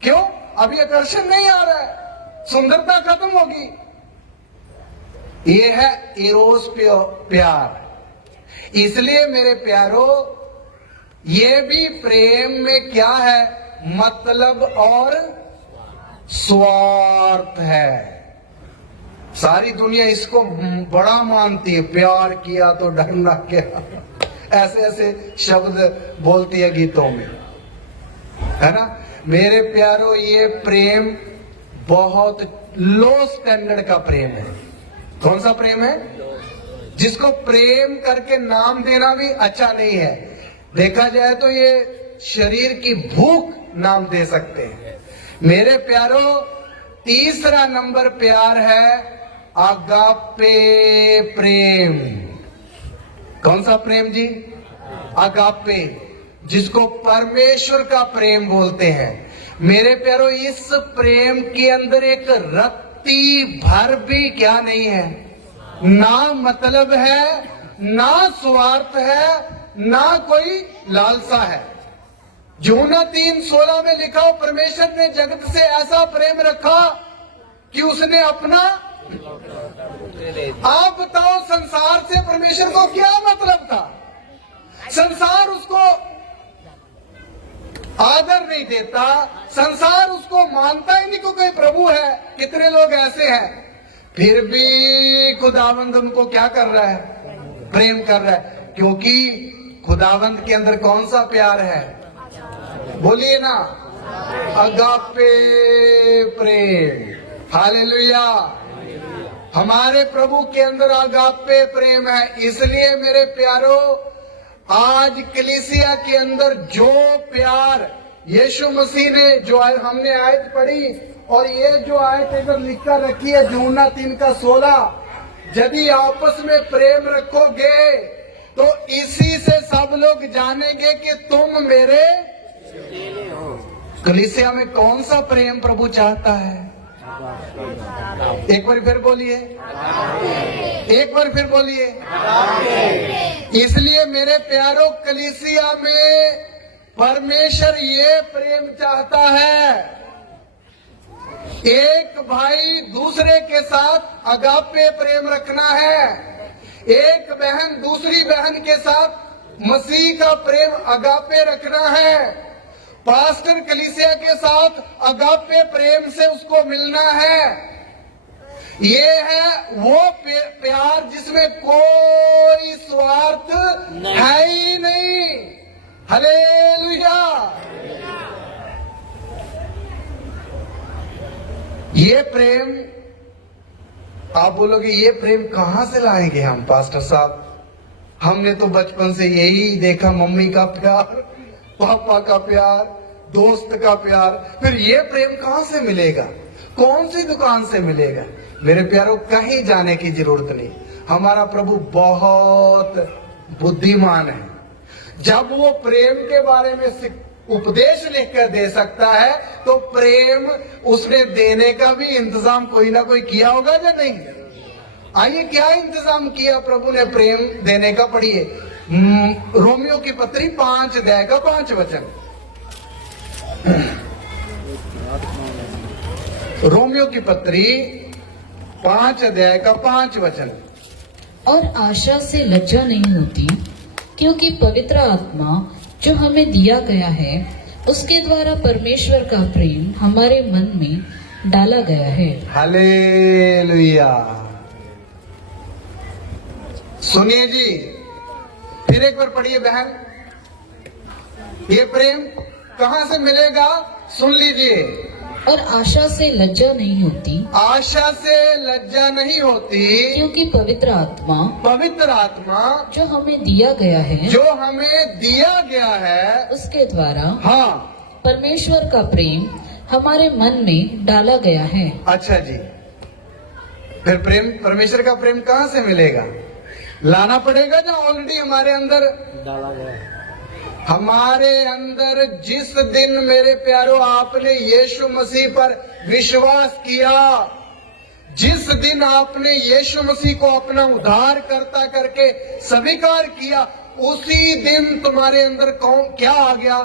क्यों? अभी आकर्षण नहीं आ रहा है, सुंदरता खत्म होगी। ये है इरोस प्यार। इसलिए मेरे प्यारो, ये भी प्रेम में क्या है? मतलब और स्वार्थ है। सारी दुनिया इसको बड़ा मानती है, प्यार किया तो डरना क्या, ऐसे ऐसे शब्द बोलती है गीतों में, है ना। मेरे प्यारो, ये प्रेम बहुत लो स्टैंडर्ड का प्रेम है। कौन सा प्रेम है? जिसको प्रेम करके नाम देना भी अच्छा नहीं है। देखा जाए तो ये शरीर की भूख नाम दे सकते हैं। मेरे प्यारो, तीसरा नंबर प्यार है अगापे प्रेम। कौन सा प्रेम जी? अगापे, जिसको परमेश्वर का प्रेम बोलते हैं। मेरे प्यारो, इस प्रेम के अंदर एक रत्ती भर भी क्या नहीं है? ना मतलब है, ना स्वार्थ है, ना कोई लालसा है। यूहन्ना 3:16 में लिखा हो, परमेश्वर ने जगत से ऐसा प्रेम रखा कि उसने अपना। आप बताओ, संसार से परमेश्वर को क्या मतलब था? संसार उसको आदर नहीं देता, संसार उसको मानता ही नहीं को कोई प्रभु है। कितने लोग ऐसे हैं, फिर भी खुदावंद उनको क्या कर रहा है? प्रेम कर रहा है। क्योंकि खुदावंद के अंदर कौन सा प्यार है? बोलिए ना, अगापे प्रेम। हालेलुया। हमारे प्रभु के अंदर अगापे प्रेम है। इसलिए मेरे प्यारो, आज कलीसिया के अंदर जो प्यार यीशु मसीह ने, जो हमने आयत पढ़ी, और ये जो आयत इधर लिखकर रखी है यूहन्ना 3:16, यदि आपस में प्रेम रखोगे तो इसी से सब लोग जानेंगे कि तुम मेरे। कलीसिया में कौन सा प्रेम प्रभु चाहता है? एक बार फिर बोलिए, एक बार फिर बोलिए। इसलिए मेरे प्यारों, कलीसिया में परमेश्वर ये प्रेम चाहता है, एक भाई दूसरे के साथ अगापे प्रेम रखना है, एक बहन दूसरी बहन के साथ मसीह का प्रेम अगापे रखना है, पास्टर कलीसिया के साथ अगापे प्रेम से उसको मिलना है। ये है वो प्यार जिसमें कोई स्वार्थ है ही नहीं। हालेलुया। ये प्रेम, आप बोलोगे ये प्रेम कहां से लाएंगे हम पास्टर साहब? हमने तो बचपन से यही देखा, मम्मी का प्यार, पापा का प्यार, दोस्त का प्यार। फिर ये प्रेम कहां से मिलेगा? कौन सी दुकान से मिलेगा? मेरे प्यारों, कहीं जाने की जरूरत नहीं। हमारा प्रभु बहुत बुद्धिमान है। जब वो प्रेम के बारे में उपदेश लिखकर दे सकता है, तो प्रेम उसने देने का भी इंतजाम कोई ना कोई किया होगा या नहीं? आइए, क्या इंतजाम किया प्रभु ने प्रेम देने का? पढ़िए रोमियो की पत्री 5 अध्याय का 5 वचन। रोमियो की पत्री 5 अध्याय का 5 वचन। और आशा से लज्जा नहीं होती, क्योंकि पवित्र आत्मा जो हमें दिया गया है, उसके द्वारा परमेश्वर का प्रेम हमारे मन में डाला गया है। हालेलुया। सुनिए जी, फिर एक बार पढ़िए बहन। ये प्रेम कहां से मिलेगा? सुन लीजिए, और आशा से लज्जा नहीं होती, आशा से लज्जा नहीं होती, क्योंकि पवित्र आत्मा पवित्र आत्मा जो हमें दिया गया है, जो हमें दिया गया है, उसके द्वारा हाँ परमेश्वर का प्रेम हमारे मन में डाला गया है। अच्छा जी, फिर प्रेम, परमेश्वर का प्रेम कहाँ से मिलेगा? लाना पड़ेगा जो ऑलरेडी हमारे अंदर डाला गया है। हमारे अंदर जिस दिन मेरे प्यारों आपने यीशु मसीह पर विश्वास किया, जिस दिन आपने यीशु मसीह को अपना उद्धार करता करके स्वीकार किया, उसी दिन तुम्हारे अंदर कौन क्या आ गया?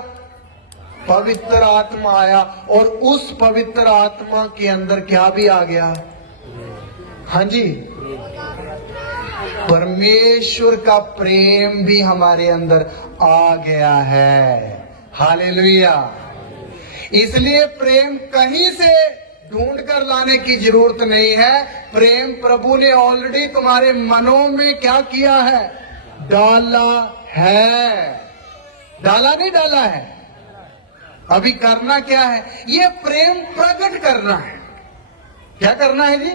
पवित्र आत्मा आया। और उस पवित्र आत्मा के अंदर क्या भी आ गया? हाँ जी, परमेश्वर का प्रेम भी हमारे अंदर आ गया है। हालेलुया। इसलिए प्रेम कहीं से ढूंढ कर लाने की जरूरत नहीं है। प्रेम प्रभु ने ऑलरेडी तुम्हारे मनों में क्या किया है? डाला है। डाला नहीं डाला है? अभी करना क्या है? ये प्रेम प्रकट करना है। क्या करना है जी?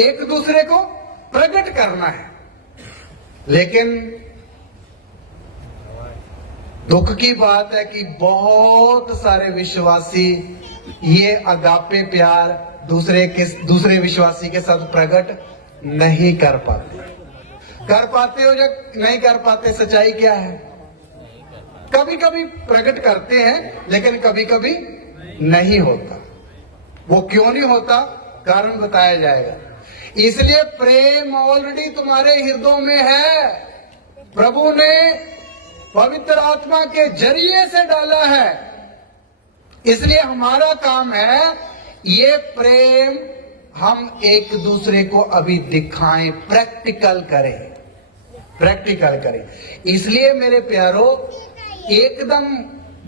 एक दूसरे को प्रकट करना है। लेकिन दुख की बात है कि बहुत सारे विश्वासी ये अगापे प्यार दूसरे विश्वासी के साथ प्रकट नहीं कर पाते। कर पाते हो या नहीं कर पाते? सच्चाई क्या है? कभी कभी प्रकट करते हैं, लेकिन कभी कभी नहीं होता। वो क्यों नहीं होता? कारण बताया जाएगा। इसलिए प्रेम ऑलरेडी तुम्हारे हृदयों में है। प्रभु ने पवित्र आत्मा के जरिए से डाला है। इसलिए हमारा काम है ये प्रेम हम एक दूसरे को अभी दिखाएं, प्रैक्टिकल करें, प्रैक्टिकल करें। इसलिए मेरे प्यारो, एकदम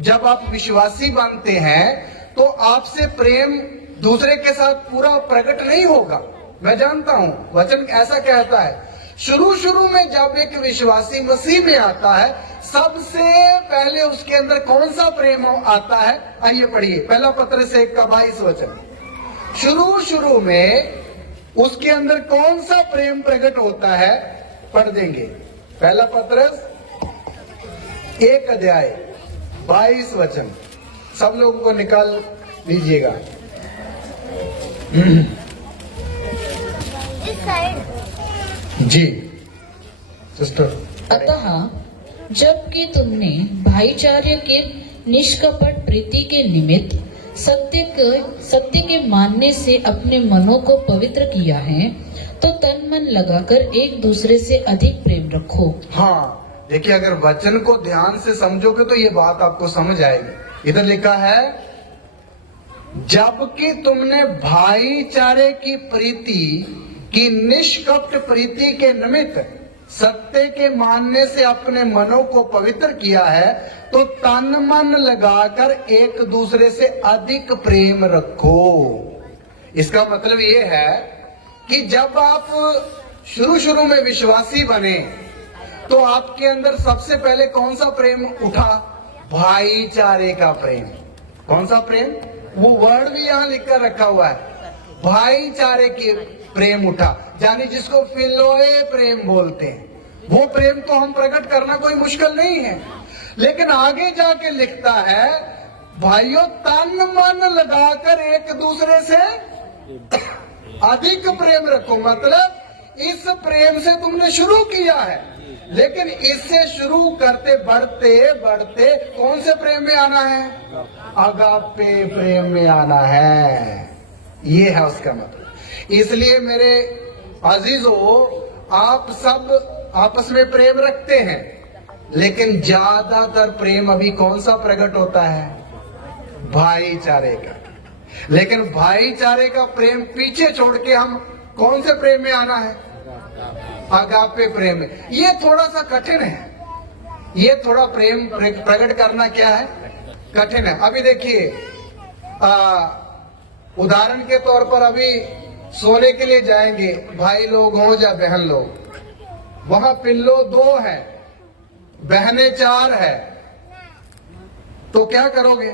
जब आप विश्वासी बनते हैं तो आपसे प्रेम दूसरे के साथ पूरा प्रकट नहीं होगा। मैं जानता हूं, वचन ऐसा कहता है, शुरू में जब एक विश्वासी मसीह में आता है, सबसे पहले उसके अंदर कौन सा प्रेम आता है? आइए पढ़िए, पहला पत्रस 1:22 वचन। शुरू में उसके अंदर कौन सा प्रेम प्रकट होता है? पढ़ देंगे। पहला पत्रस 1:22 वचन। सब लोगों को निकाल लीजिएगा। जी सिस्टर। अतः जबकि तुमने भाईचारे के निष्कपट प्रीति के निमित्त सत्य के मानने से अपने मनों को पवित्र किया है, तो तन मन लगाकर एक दूसरे से अधिक प्रेम रखो। हाँ, देखिए, अगर वचन को ध्यान से समझोगे तो ये बात आपको समझ आएगी। इधर लिखा है, जबकि तुमने भाईचारे की प्रीति की निष्कपट प्रीति के निमित्त सत्य के मानने से अपने मनों को पवित्र किया है, तो तन मन लगाकर एक दूसरे से अधिक प्रेम रखो। इसका मतलब ये है कि जब आप शुरू में विश्वासी बने तो आपके अंदर सबसे पहले कौन सा प्रेम उठा? भाईचारे का प्रेम। कौन सा प्रेम? वो वर्ड भी यहाँ लिखकर रखा हुआ है, भाईचारे की प्रेम उठा, यानी जिसको फिलोए प्रेम बोलते हैं। वो प्रेम तो हम प्रकट करना कोई मुश्किल नहीं है, लेकिन आगे जाके लिखता है, भाइयों तन मन लगाकर एक दूसरे से अधिक प्रेम रखो। मतलब इस प्रेम से तुमने शुरू किया है, लेकिन इससे शुरू करते बढ़ते बढ़ते कौन से प्रेम में आना है? अगापे प्रेम में आना है। ये है उसका मतलब। इसलिए मेरे अजीजों, आप सब आपस में प्रेम रखते हैं, लेकिन ज्यादातर प्रेम अभी कौन सा प्रकट होता है? भाईचारे का। लेकिन भाईचारे का प्रेम पीछे छोड़ के हम कौन से प्रेम में आना है? अगापे प्रेम में। ये थोड़ा सा कठिन है। ये थोड़ा प्रेम प्रकट करना क्या है? कठिन है। अभी देखिए, उदाहरण के तौर पर अभी सोने के लिए जाएंगे, भाई लोग हो या बहन लोग, वहां पिल्लो 2 है, बहनें 4 है, तो क्या करोगे?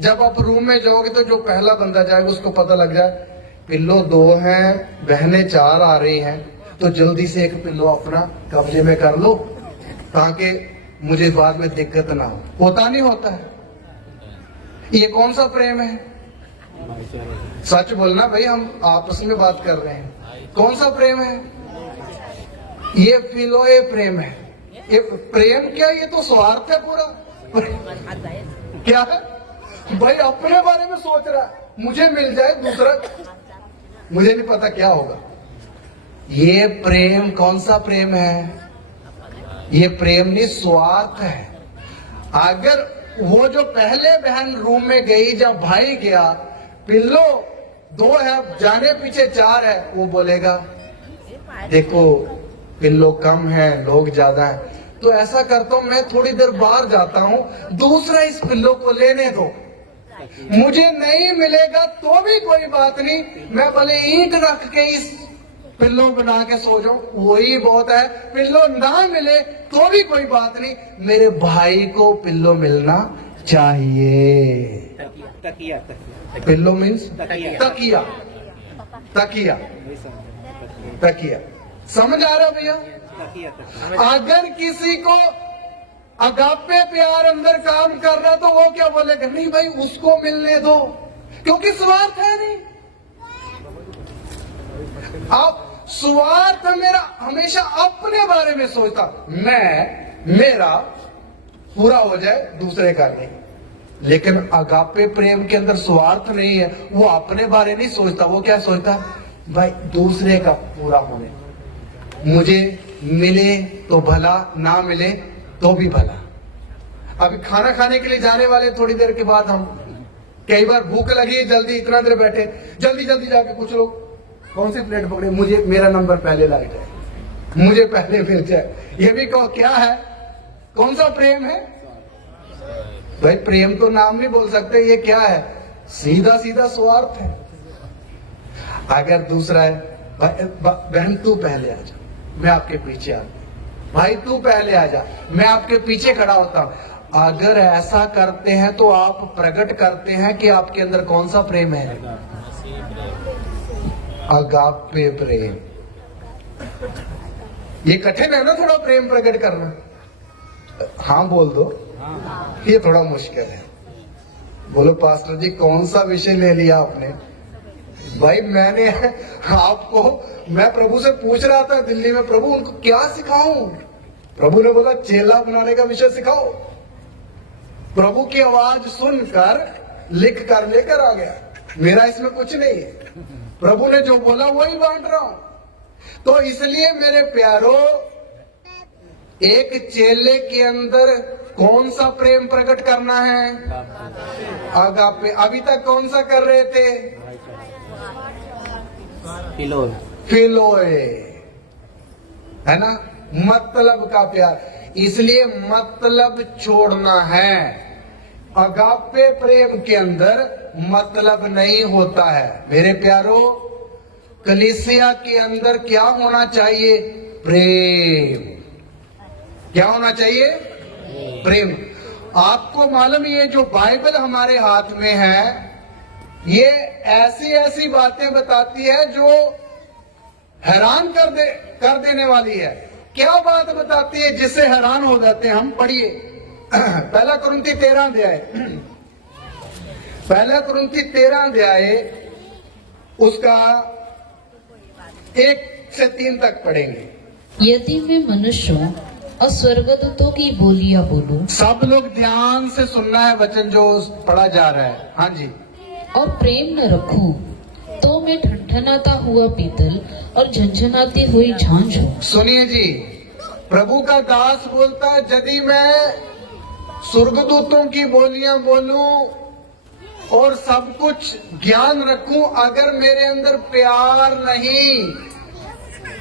जब आप रूम में जाओगे तो जो पहला बंदा जाएगा उसको पता लग जाए पिल्लो 2 हैं, बहनें 4 आ रही हैं, तो जल्दी से एक पिल्लो अपना कब्जे में कर लो ताकि मुझे बाद में दिक्कत ना हो। होता नहीं होता है? ये कौन सा प्रेम है? सच बोलना भाई, हम आपस में बात कर रहे हैं। कौन सा प्रेम है? ये फिलोए प्रेम है। ये प्रेम क्या? ये तो स्वार्थ है पूरा। क्या है भाई? अपने बारे में सोच रहा है, मुझे मिल जाए दूसरा, मुझे नहीं पता क्या होगा। ये प्रेम कौन सा प्रेम है? ये प्रेम नहीं, स्वार्थ है। अगर वो जो पहले बहन रूम में गई, जब भाई गया, पिल्लो 2 है, जाने पीछे 4 है, वो बोलेगा देखो पिल्लो कम है, लोग ज्यादा है, तो ऐसा करता हूं मैं थोड़ी देर बाहर जाता हूं, दूसरा इस पिल्लो को लेने दो, मुझे नहीं मिलेगा तो भी कोई बात नहीं, मैं भले ईंट रख के इस पिल्लो बना के सो जाऊं, वही बहुत है। पिल्लो ना मिले तो भी कोई बात नहीं, मेरे भाई को पिल्लो मिलना चाहिए। तकिया पिल्लो मीन्स तकिया, तकिया, तकिया। समझ आ रहा भैया? अगर किसी को अगापे प्यार अंदर काम कर रहा तो वो क्या बोलेगा? नहीं भाई उसको मिलने दो, क्योंकि स्वार्थ है नहीं। अब स्वार्थ मेरा हमेशा अपने बारे में सोचता, मेरा पूरा हो जाए, दूसरे का नहीं। लेकिन अगापे प्रेम के अंदर स्वार्थ नहीं है, वो अपने बारे नहीं सोचता, वो क्या सोचता? भाई दूसरे का पूरा होने, मुझे मिले तो भला, ना मिले तो भी भला। अभी खाना खाने के लिए जाने वाले, थोड़ी देर के बाद हम, कई बार भूख लगी, जल्दी इतना देर बैठे, जल्दी जल्दी जाके कुछ लोग कौन सी प्लेट पकड़े, मुझे मेरा नंबर पहले लग जाए, मुझे पहले मिल जाए। ये भी कहो क्या है? कौन सा प्रेम है भाई? प्रेम तो नाम नहीं बोल सकते, ये क्या है? सीधा सीधा स्वार्थ है। अगर दूसरा है, बहन तू पहले आ जा, मैं आपके पीछे आ, भाई तू पहले आ जा, मैं आपके पीछे खड़ा होता हूं। अगर ऐसा करते हैं तो आप प्रकट करते हैं कि आपके अंदर कौन सा प्रेम है? अगापे प्रेम। ये कठिन है ना थोड़ा प्रेम प्रकट करना? हाँ बोल दो, ये थोड़ा मुश्किल है। बोलो पास्टर जी कौन सा विषय ले लिया आपने? भाई मैंने आपको, मैं प्रभु से पूछ रहा था दिल्ली में, प्रभु उनको क्या सिखाऊं? प्रभु ने बोला चेला बनाने का विषय सिखाओ। प्रभु की आवाज सुनकर लिख कर लेकर आ गया, मेरा इसमें कुछ नहीं है, प्रभु ने जो बोला वही बांट रहा हूं। तो इसलिए मेरे प्यारो, एक चेले के अंदर कौन सा प्रेम प्रकट करना है? अगापे। अभी तक कौन सा कर रहे थे? फिलोए, है ना? मतलब का प्यार। इसलिए मतलब छोड़ना है। अगापे प्रेम के अंदर मतलब नहीं होता है। मेरे प्यारो, कलीसिया के अंदर क्या होना चाहिए? प्रेम। क्या होना चाहिए? प्रेम। आपको मालूम, ये जो बाइबल हमारे हाथ में है, ये ऐसी ऐसी बातें बताती है जो हैरान कर देने वाली है। क्या बात बताती है जिससे हैरान हो जाते हैं हम? पढ़िए, पहला कुरिन्थी 13 अध्याय, पहला कुरिन्थी 13 अध्याय, उसका 1 से 3 तक पढ़ेंगे। यदि मैं मनुष्यों और स्वर्गदूतों की बोलियां बोलूं, सब लोग ध्यान से सुनना है वचन जो पढ़ा जा रहा है। हाँ जी। और प्रेम न रखूं, तो मैं ठनठनाता हुआ पीतल और झंझनाती हुई झांझ हूँ। सुनिए जी, प्रभु का दास बोलता है, यदि मैं स्वर्गदूतों की बोलियां बोलूं और सब कुछ ज्ञान रखूं, अगर मेरे अंदर प्यार नहीं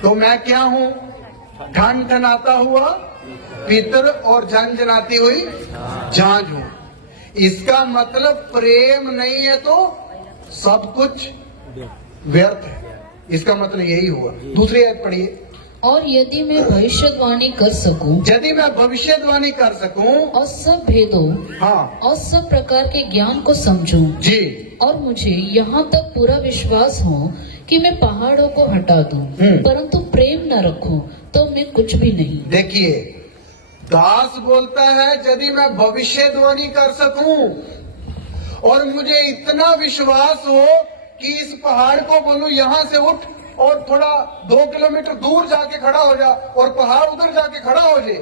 तो मैं क्या हूं? ठनठनाता हुआ पीतल और झंझनाती हुई झांझ हूं। इसका मतलब प्रेम नहीं है तो सब कुछ व्यर्थ है। इसका मतलब यही हुआ। दूसरी आयत पढ़िए। और यदि मैं भविष्यवाणी कर सकूं यदि मैं भविष्यवाणी कर सकूं, और सब भेदों हाँ और सब प्रकार के ज्ञान को समझूं, जी, और मुझे यहाँ तक पूरा विश्वास हो कि मैं पहाड़ों को हटा दूं, परंतु प्रेम न रखूं तो मैं कुछ भी नहीं। देखिए दास बोलता है यदि मैं भविष्यवाणी कर सकूं और मुझे इतना विश्वास हो कि इस पहाड़ को बोलूं यहां से उठ और थोड़ा 2 किलोमीटर दूर जाके खड़ा हो जा और पहाड़ उधर जाके खड़ा हो जाए,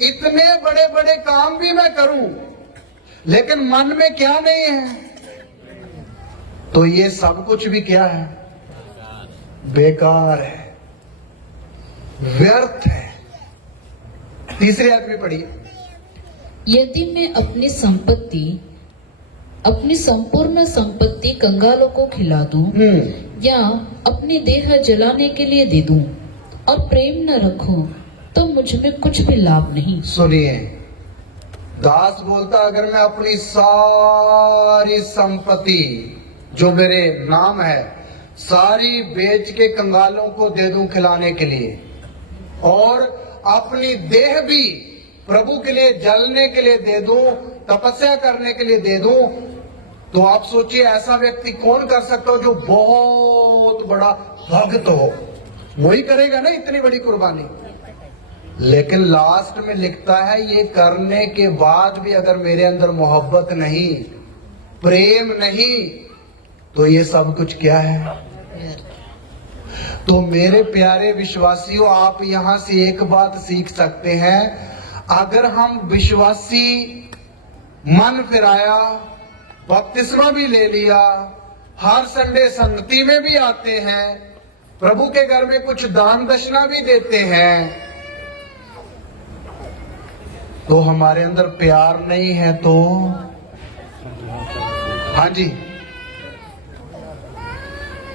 इतने बड़े बड़े काम भी मैं करूं, लेकिन मन में क्या नहीं है, तो ये सब कुछ भी क्या है, बेकार है, व्यर्थ है। तीसरी आयत में पढ़िए। यदि मैं अपनी संपूर्ण संपत्ति कंगालों को खिला दूं या अपनी देह जलाने के लिए दे दूं और प्रेम न रखूं तो मुझ में कुछ भी लाभ नहीं। सुनिए, दास बोलता अगर मैं अपनी सारी संपत्ति जो मेरे नाम है सारी बेच के कंगालों को दे दूं खिलाने के लिए, और अपनी देह भी प्रभु के लिए जलने के लिए दे दूं, तपस्या करने के लिए दे दूं, तो आप सोचिए ऐसा व्यक्ति कौन कर सकता हो जो बहुत बड़ा भक्त हो, वही करेगा ना इतनी बड़ी कुर्बानी। लेकिन लास्ट में लिखता है ये करने के बाद भी अगर मेरे अंदर मोहब्बत नहीं, प्रेम नहीं, तो ये सब कुछ क्या है। तो मेरे प्यारे विश्वासियों, आप यहां से एक बात सीख सकते हैं, अगर हम विश्वासी मन फिराया, बपतिस्मा भी ले लिया, हर संडे संगति में भी आते हैं, प्रभु के घर में कुछ दान दक्षिणा भी देते हैं, तो हमारे अंदर प्यार नहीं है तो हाँ जी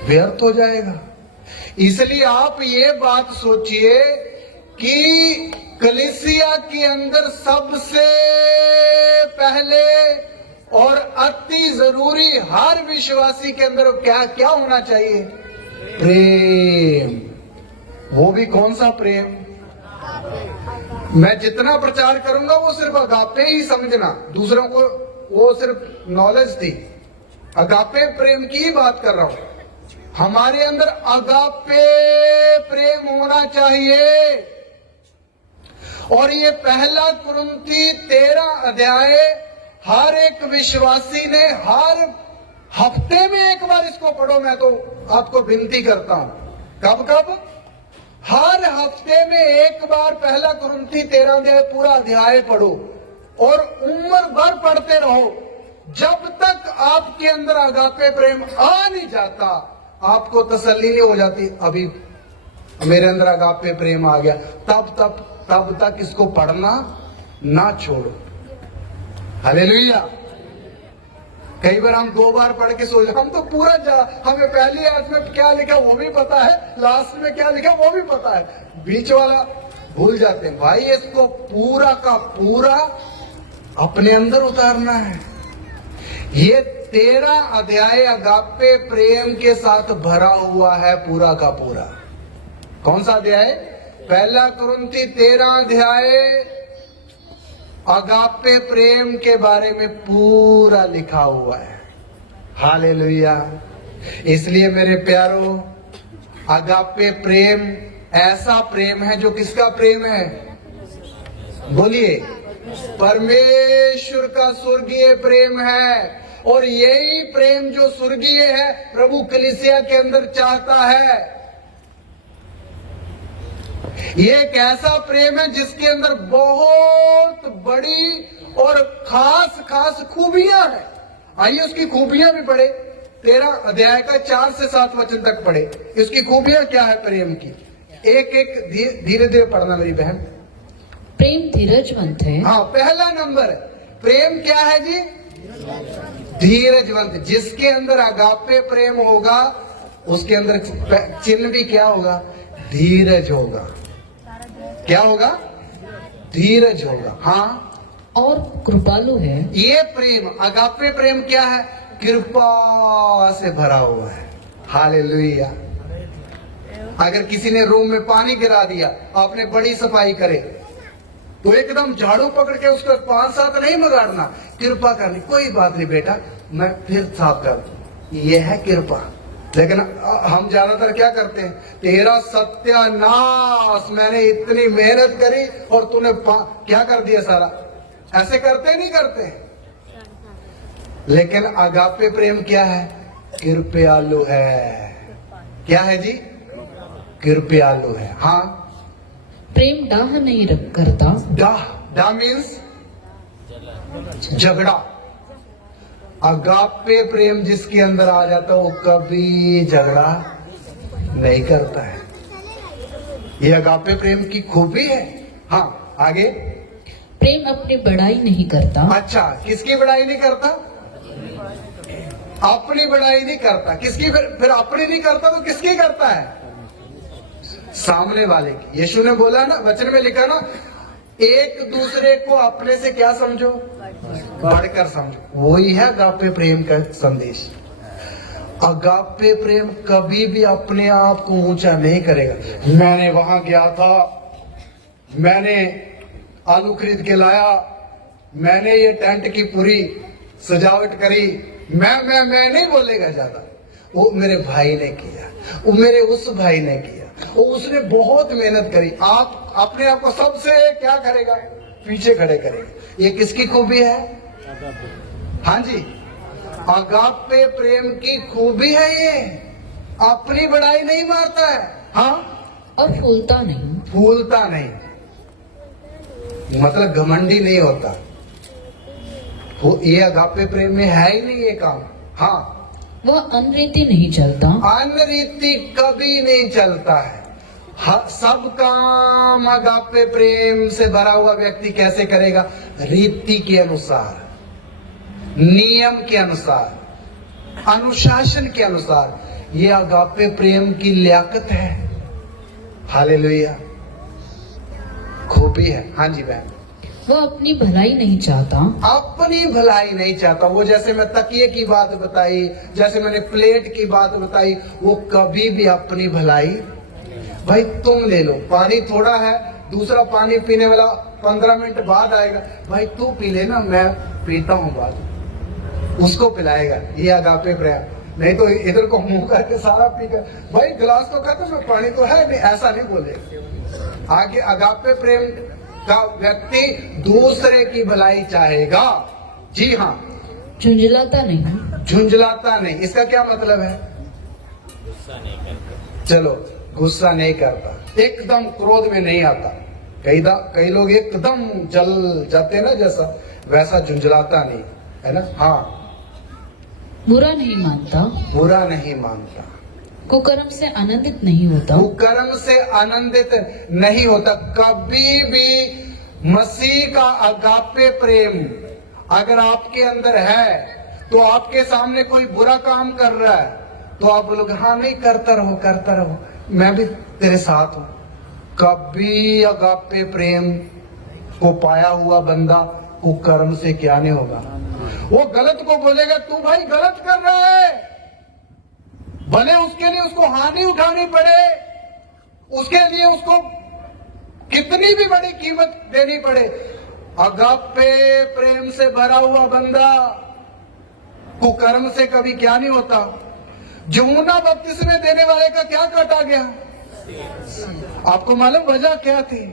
व्यर्थ हो जाएगा। इसलिए आप ये बात सोचिए कि कलीसिया के अंदर सबसे पहले और अति जरूरी हर विश्वासी के अंदर क्या क्या होना चाहिए, प्रेम। वो भी कौन सा प्रेम। मैं जितना प्रचार करूंगा वो सिर्फ अगापे ही समझना, दूसरों को वो सिर्फ नॉलेज थी, अगापे प्रेम की ही बात कर रहा हूं। हमारे अंदर अगापे प्रेम होना चाहिए। और ये पहला कुरिन्थी 13 अध्याय हर एक विश्वासी ने हर हफ्ते में एक बार इसको पढ़ो। मैं तो आपको विनती करता हूं, कब कब, हर हफ्ते में एक बार पहला कुरिन्थी 13 अध्याय पूरा अध्याय पढ़ो और उम्र भर पढ़ते रहो, जब तक आपके अंदर अगापे प्रेम आ नहीं जाता, आपको तसल्ली नहीं हो जाती अभी मेरे अंदर अगापे प्रेम आ गया, तब तक इसको पढ़ना ना छोड़ो। हालेलुया। कई बार हम 2 बार पढ़ के सोच, हम तो पूरा हमें पहली आयत में क्या लिखा वो भी पता है, लास्ट में क्या लिखा वो भी पता है, बीच वाला भूल जाते हैं। भाई इसको पूरा का पूरा अपने अंदर उतारना है। ये 13 अध्याय अगापे प्रेम के साथ भरा हुआ है, पूरा का पूरा। कौन सा अध्याय? पहला कुरिन्थी 13 अध्याय अगापे प्रेम के बारे में पूरा लिखा हुआ है। हालेलुया। इसलिए मेरे प्यारो, अगापे प्रेम ऐसा प्रेम है जो किसका प्रेम है? बोलिए, परमेश्वर का स्वर्गीय प्रेम है। और यही प्रेम जो स्वर्गीय है प्रभु कलीसिया के अंदर चाहता है। ये एक ऐसा प्रेम है जिसके अंदर बहुत बड़ी और खास खास खूबियां हैं। आइए उसकी खूबियां भी पढ़े। 13 अध्याय का 4 से 7 वचन तक पढ़े। इसकी खूबियां क्या है प्रेम की? एक एक धीरे धीरे पढ़ना मेरी बहन। प्रेम धीरजवंत है। हाँ, पहला नंबर प्रेम क्या है जी? धीरजवंत। जिसके अंदर अगापे प्रेम होगा उसके अंदर चिन्ह भी क्या होगा? धीरज होगा। क्या होगा? धीरज होगा। हाँ, और कृपालु है। ये प्रेम, अगापे प्रेम क्या है? कृपा से भरा हुआ है। हालेलुया। अगर किसी ने रूम में पानी गिरा दिया, आपने बड़ी सफाई करे, तो एकदम झाड़ू पकड़ के उसको 5-7 नहीं मगाड़ना, कृपा करनी, कोई बात नहीं बेटा मैं फिर साफ कर दूं, यह है कृपा। लेकिन हम ज्यादातर क्या करते हैं, तेरा सत्यानाश, मैंने इतनी मेहनत करी और तूने क्या कर दिया सारा, ऐसे करते नहीं करते। लेकिन अगापे प्रेम क्या है, कृपयालु है। क्या है जी, कृपयालु है। हाँ, प्रेम डाह नहीं करता। डाह मीन्स झगड़ा। अगापे प्रेम जिसके अंदर आ जाता है वो कभी झगड़ा नहीं करता है। ये अगापे प्रेम की खूबी है। हाँ, आगे। प्रेम अपनी बड़ाई नहीं करता। अच्छा, किसकी बड़ाई नहीं करता, अपनी बड़ाई नहीं करता। किसकी, फिर अपनी नहीं करता तो किसकी करता है, सामने वाले की। यीशु ने बोला ना, वचन में लिखा ना, एक दूसरे को अपने से क्या समझो, बढ़कर समझो। वही है अगापे प्रेम का संदेश। अगापे प्रेम कभी भी अपने आप को ऊंचा नहीं करेगा। मैंने वहां गया था, मैंने आलू खरीद के लाया, मैंने ये टेंट की पूरी सजावट करी, मैं नहीं बोलेगा ज्यादा। वो मेरे भाई ने किया, वो मेरे उस भाई ने किया, वो उसने बहुत मेहनत करी। आप अपने आप को सबसे क्या करेगा, पीछे खड़े करेगा। ये किसकी खूबी है, हाँ जी, अगापे प्रेम की खूबी है ये। अपनी बड़ाई नहीं मारता है, हाँ, और फूलता नहीं। फूलता नहीं मतलब घमंडी नहीं होता। ये अगापे प्रेम में है ही नहीं ये काम। हाँ, वह अनरीति नहीं चलता। अनरीति कभी नहीं चलता है। सब काम अगापे प्रेम से भरा हुआ व्यक्ति कैसे करेगा, रीति के अनुसार, नियम के अनुसार, अनुशासन के अनुसार। ये अगापे प्रेम की लियाकत है। हालेलुया, खूबी है। हाँ जी बहन। वो अपनी भलाई नहीं चाहता। अपनी भलाई नहीं चाहता। वो जैसे मैं तकिए की बात बताई, जैसे मैंने प्लेट की बात बताई, वो कभी भी अपनी भलाई, भाई तुम ले लो, पानी थोड़ा है, दूसरा पानी पीने वाला 15 मिनट बाद आएगा, भाई तू पी लेना, मैं पीता हूँ बाद, उसको पिलाएगा। ये अगापे प्रेम। नहीं तो इधर को मुंह करके सारा पीकर, भाई गिलास तो खत्म है, पानी तो है नहीं, ऐसा नहीं बोले। आगे अगापे प्रेम का व्यक्ति दूसरे की भलाई चाहेगा। जी हाँ, झुंझलाता नहीं। झुंझलाता नहीं, इसका क्या मतलब है, चलो गुस्सा नहीं करता, एकदम क्रोध में नहीं आता। कई लोग एकदम जल जाते ना, जैसा वैसा झुंझलाता नहीं है ना। हाँ, बुरा नहीं मानता। बुरा नहीं मानता। कुकर्म से आनंदित नहीं होता। कुकर्म से आनंदित नहीं होता। कभी भी मसीह का अगापे प्रेम अगर आपके अंदर है, तो आपके सामने कोई बुरा काम कर रहा है तो आप लोग हाँ नहीं, करता रहो, मैं भी तेरे साथ हूं। कभी अगापे प्रेम को पाया हुआ बंदा कुकर्म से क्या नहीं होगा, वो गलत को बोलेगा, तू भाई गलत कर रहा है, भले उसके लिए उसको हानि उठानी पड़े, उसके लिए उसको कितनी भी बड़ी कीमत देनी पड़े। अगापे प्रेम से भरा हुआ बंदा कुकर्म से कभी क्या नहीं होता। यूहन्ना बपतिस्मे देने वाले का क्या काटा गया, आपको मालूम वजह क्या थी?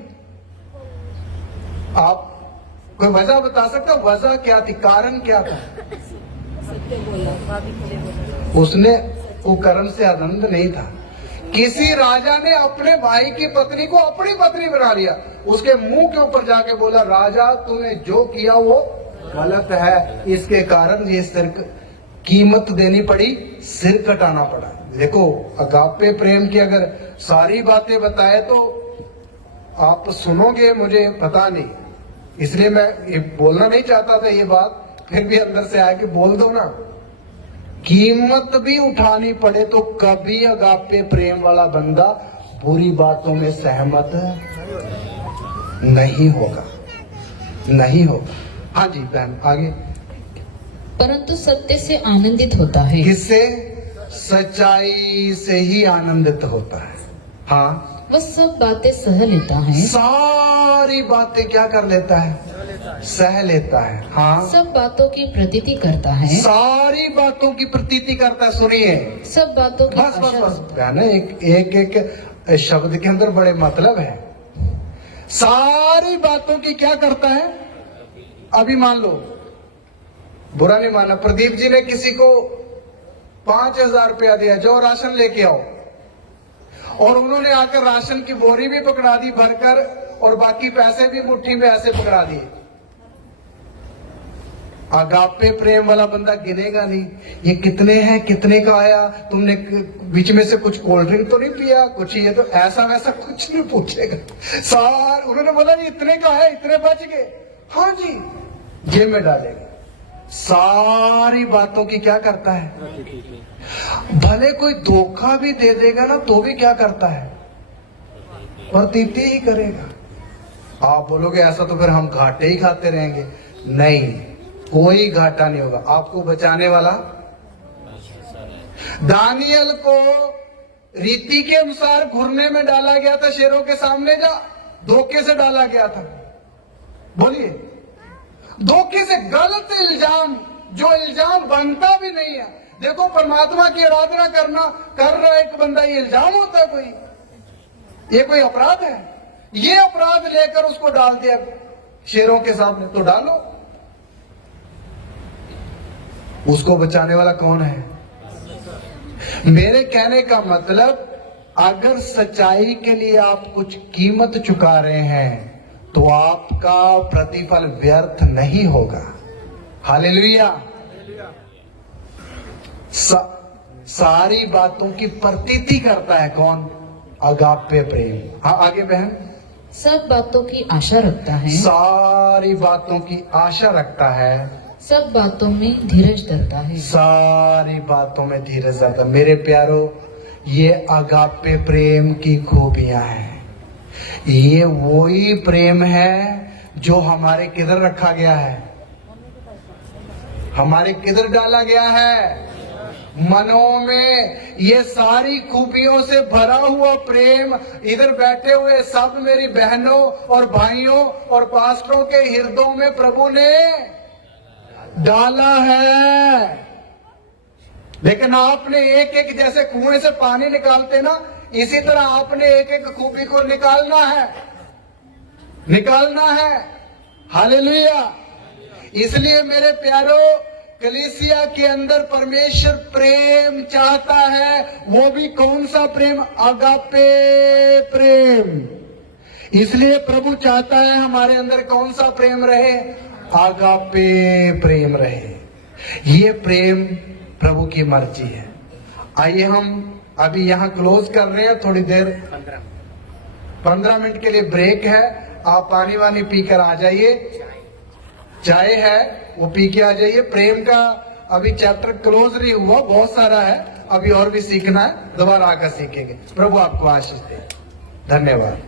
आप कोई वजह बता सकते हो, वजह क्या थी, कारण क्या था? उसने कुकर्म से आनंद नहीं था। किसी राजा ने अपने भाई की पत्नी को अपनी पत्नी बना लिया, उसके मुंह के ऊपर जाके बोला, राजा तूने जो किया वो गलत है, इसके कारण ये सिर कीमत देनी पड़ी, सिर कटाना पड़ा। देखो अगापे प्रेम की अगर सारी बातें बताए तो आप सुनोगे, मुझे पता नहीं, इसलिए मैं ये बोलना नहीं चाहता था ये बात, फिर भी अंदर से आया कि बोल दो ना। कीमत भी उठानी पड़े तो कभी अगापे प्रेम वाला बंदा बुरी बातों में सहमत नहीं होगा, नहीं होगा। हाँ जी बहन, आगे। परंतु सत्य से आनंदित होता है। किससे? सच्चाई से ही आनंदित होता है। हाँ, वह सब बातें सह लेता है, सारी बातें क्या कर लेता है? सह लेता है। हाँ, सब बातों की प्रतीति करता है, सारी बातों की प्रतीति करता है। सुनिए, सब बातों की बस बस आशा बस, रखता है। ना एक शब्द के अंदर बड़े मतलब है। सारी बातों की क्या करता है? अभी मान लो, बुरा नहीं मानना, प्रदीप जी ने किसी को 5,000 रुपया दिया, जो राशन लेके आओ, और उन्होंने आकर राशन की बोरी भी पकड़ा दी भरकर, और बाकी पैसे भी मुट्ठी में ऐसे पकड़ा दिए। अगापे प्रेम वाला बंदा गिनेगा नहीं, ये कितने हैं, कितने का आया, तुमने बीच में से कुछ कोल्ड ड्रिंक तो नहीं पिया, कुछ ये तो ऐसा वैसा कुछ नहीं पूछेगा। उन्होंने बोला नहीं इतने का है, इतने बच गए, हाँ जी, जेब में डालेगा। सारी बातों की क्या करता है? भले कोई धोखा भी दे देगा ना, तो भी क्या करता है? प्रतीति ही करेगा। आप बोलोगे ऐसा तो फिर हम घाटे ही खाते रहेंगे। नहीं, कोई घाटा नहीं होगा, आपको बचाने वाला। दानियल को रीति के अनुसार घुरने में डाला गया था, शेरों के सामने, जा धोखे से डाला गया था। बोलिए, धोखे से, गलत इल्जाम, जो इल्जाम बनता भी नहीं है। देखो, परमात्मा की आराधना कर रहा एक बंदा, ये इल्जाम होता है कोई? ये कोई अपराध है? ये अपराध लेकर उसको डाल दिया शेरों के सामने, तो डालो। उसको बचाने वाला कौन है? मेरे कहने का मतलब, अगर सच्चाई के लिए आप कुछ कीमत चुका रहे हैं तो आपका प्रतिफल व्यर्थ नहीं होगा। हालेलुया। सारी बातों की प्रतीति करता है कौन? अगापे प्रेम। हाँ, आगे बहन। सब बातों की आशा रखता है, सारी बातों की आशा रखता है, सब बातों में धीरज धरता है, सारी बातों में धीरज धरता है। मेरे प्यारो, ये अगापे प्रेम की खूबियां हैं। ये वही प्रेम है जो हमारे किधर रखा गया है? हमारे किधर डाला गया है? मनों में। ये सारी खूबियों से भरा हुआ प्रेम इधर बैठे हुए सब मेरी बहनों और भाइयों और पास्टरों के हृदयों में प्रभु ने डाला है। लेकिन आपने एक एक, जैसे कुएं से पानी निकालते ना, इसी तरह आपने एक एक खूबी को निकालना है, निकालना है। हालेलुया। इसलिए मेरे प्यारो, कलीसिया के अंदर परमेश्वर प्रेम चाहता है। वो भी कौन सा प्रेम? अगापे प्रेम। इसलिए प्रभु चाहता है हमारे अंदर कौन सा प्रेम रहे? अगापे प्रेम रहे। ये प्रेम प्रभु की मर्जी है। आइए हम अभी यहाँ क्लोज कर रहे हैं, थोड़ी देर 15 मिनट के लिए ब्रेक है। आप पानी वानी पीकर आ जाइए, चाय है वो पी के आ जाइए। प्रेम का अभी चैप्टर क्लोज नहीं हुआ, बहुत सारा है, अभी और भी सीखना है, दोबारा आकर सीखेंगे। प्रभु आपको आशीष दे। धन्यवाद।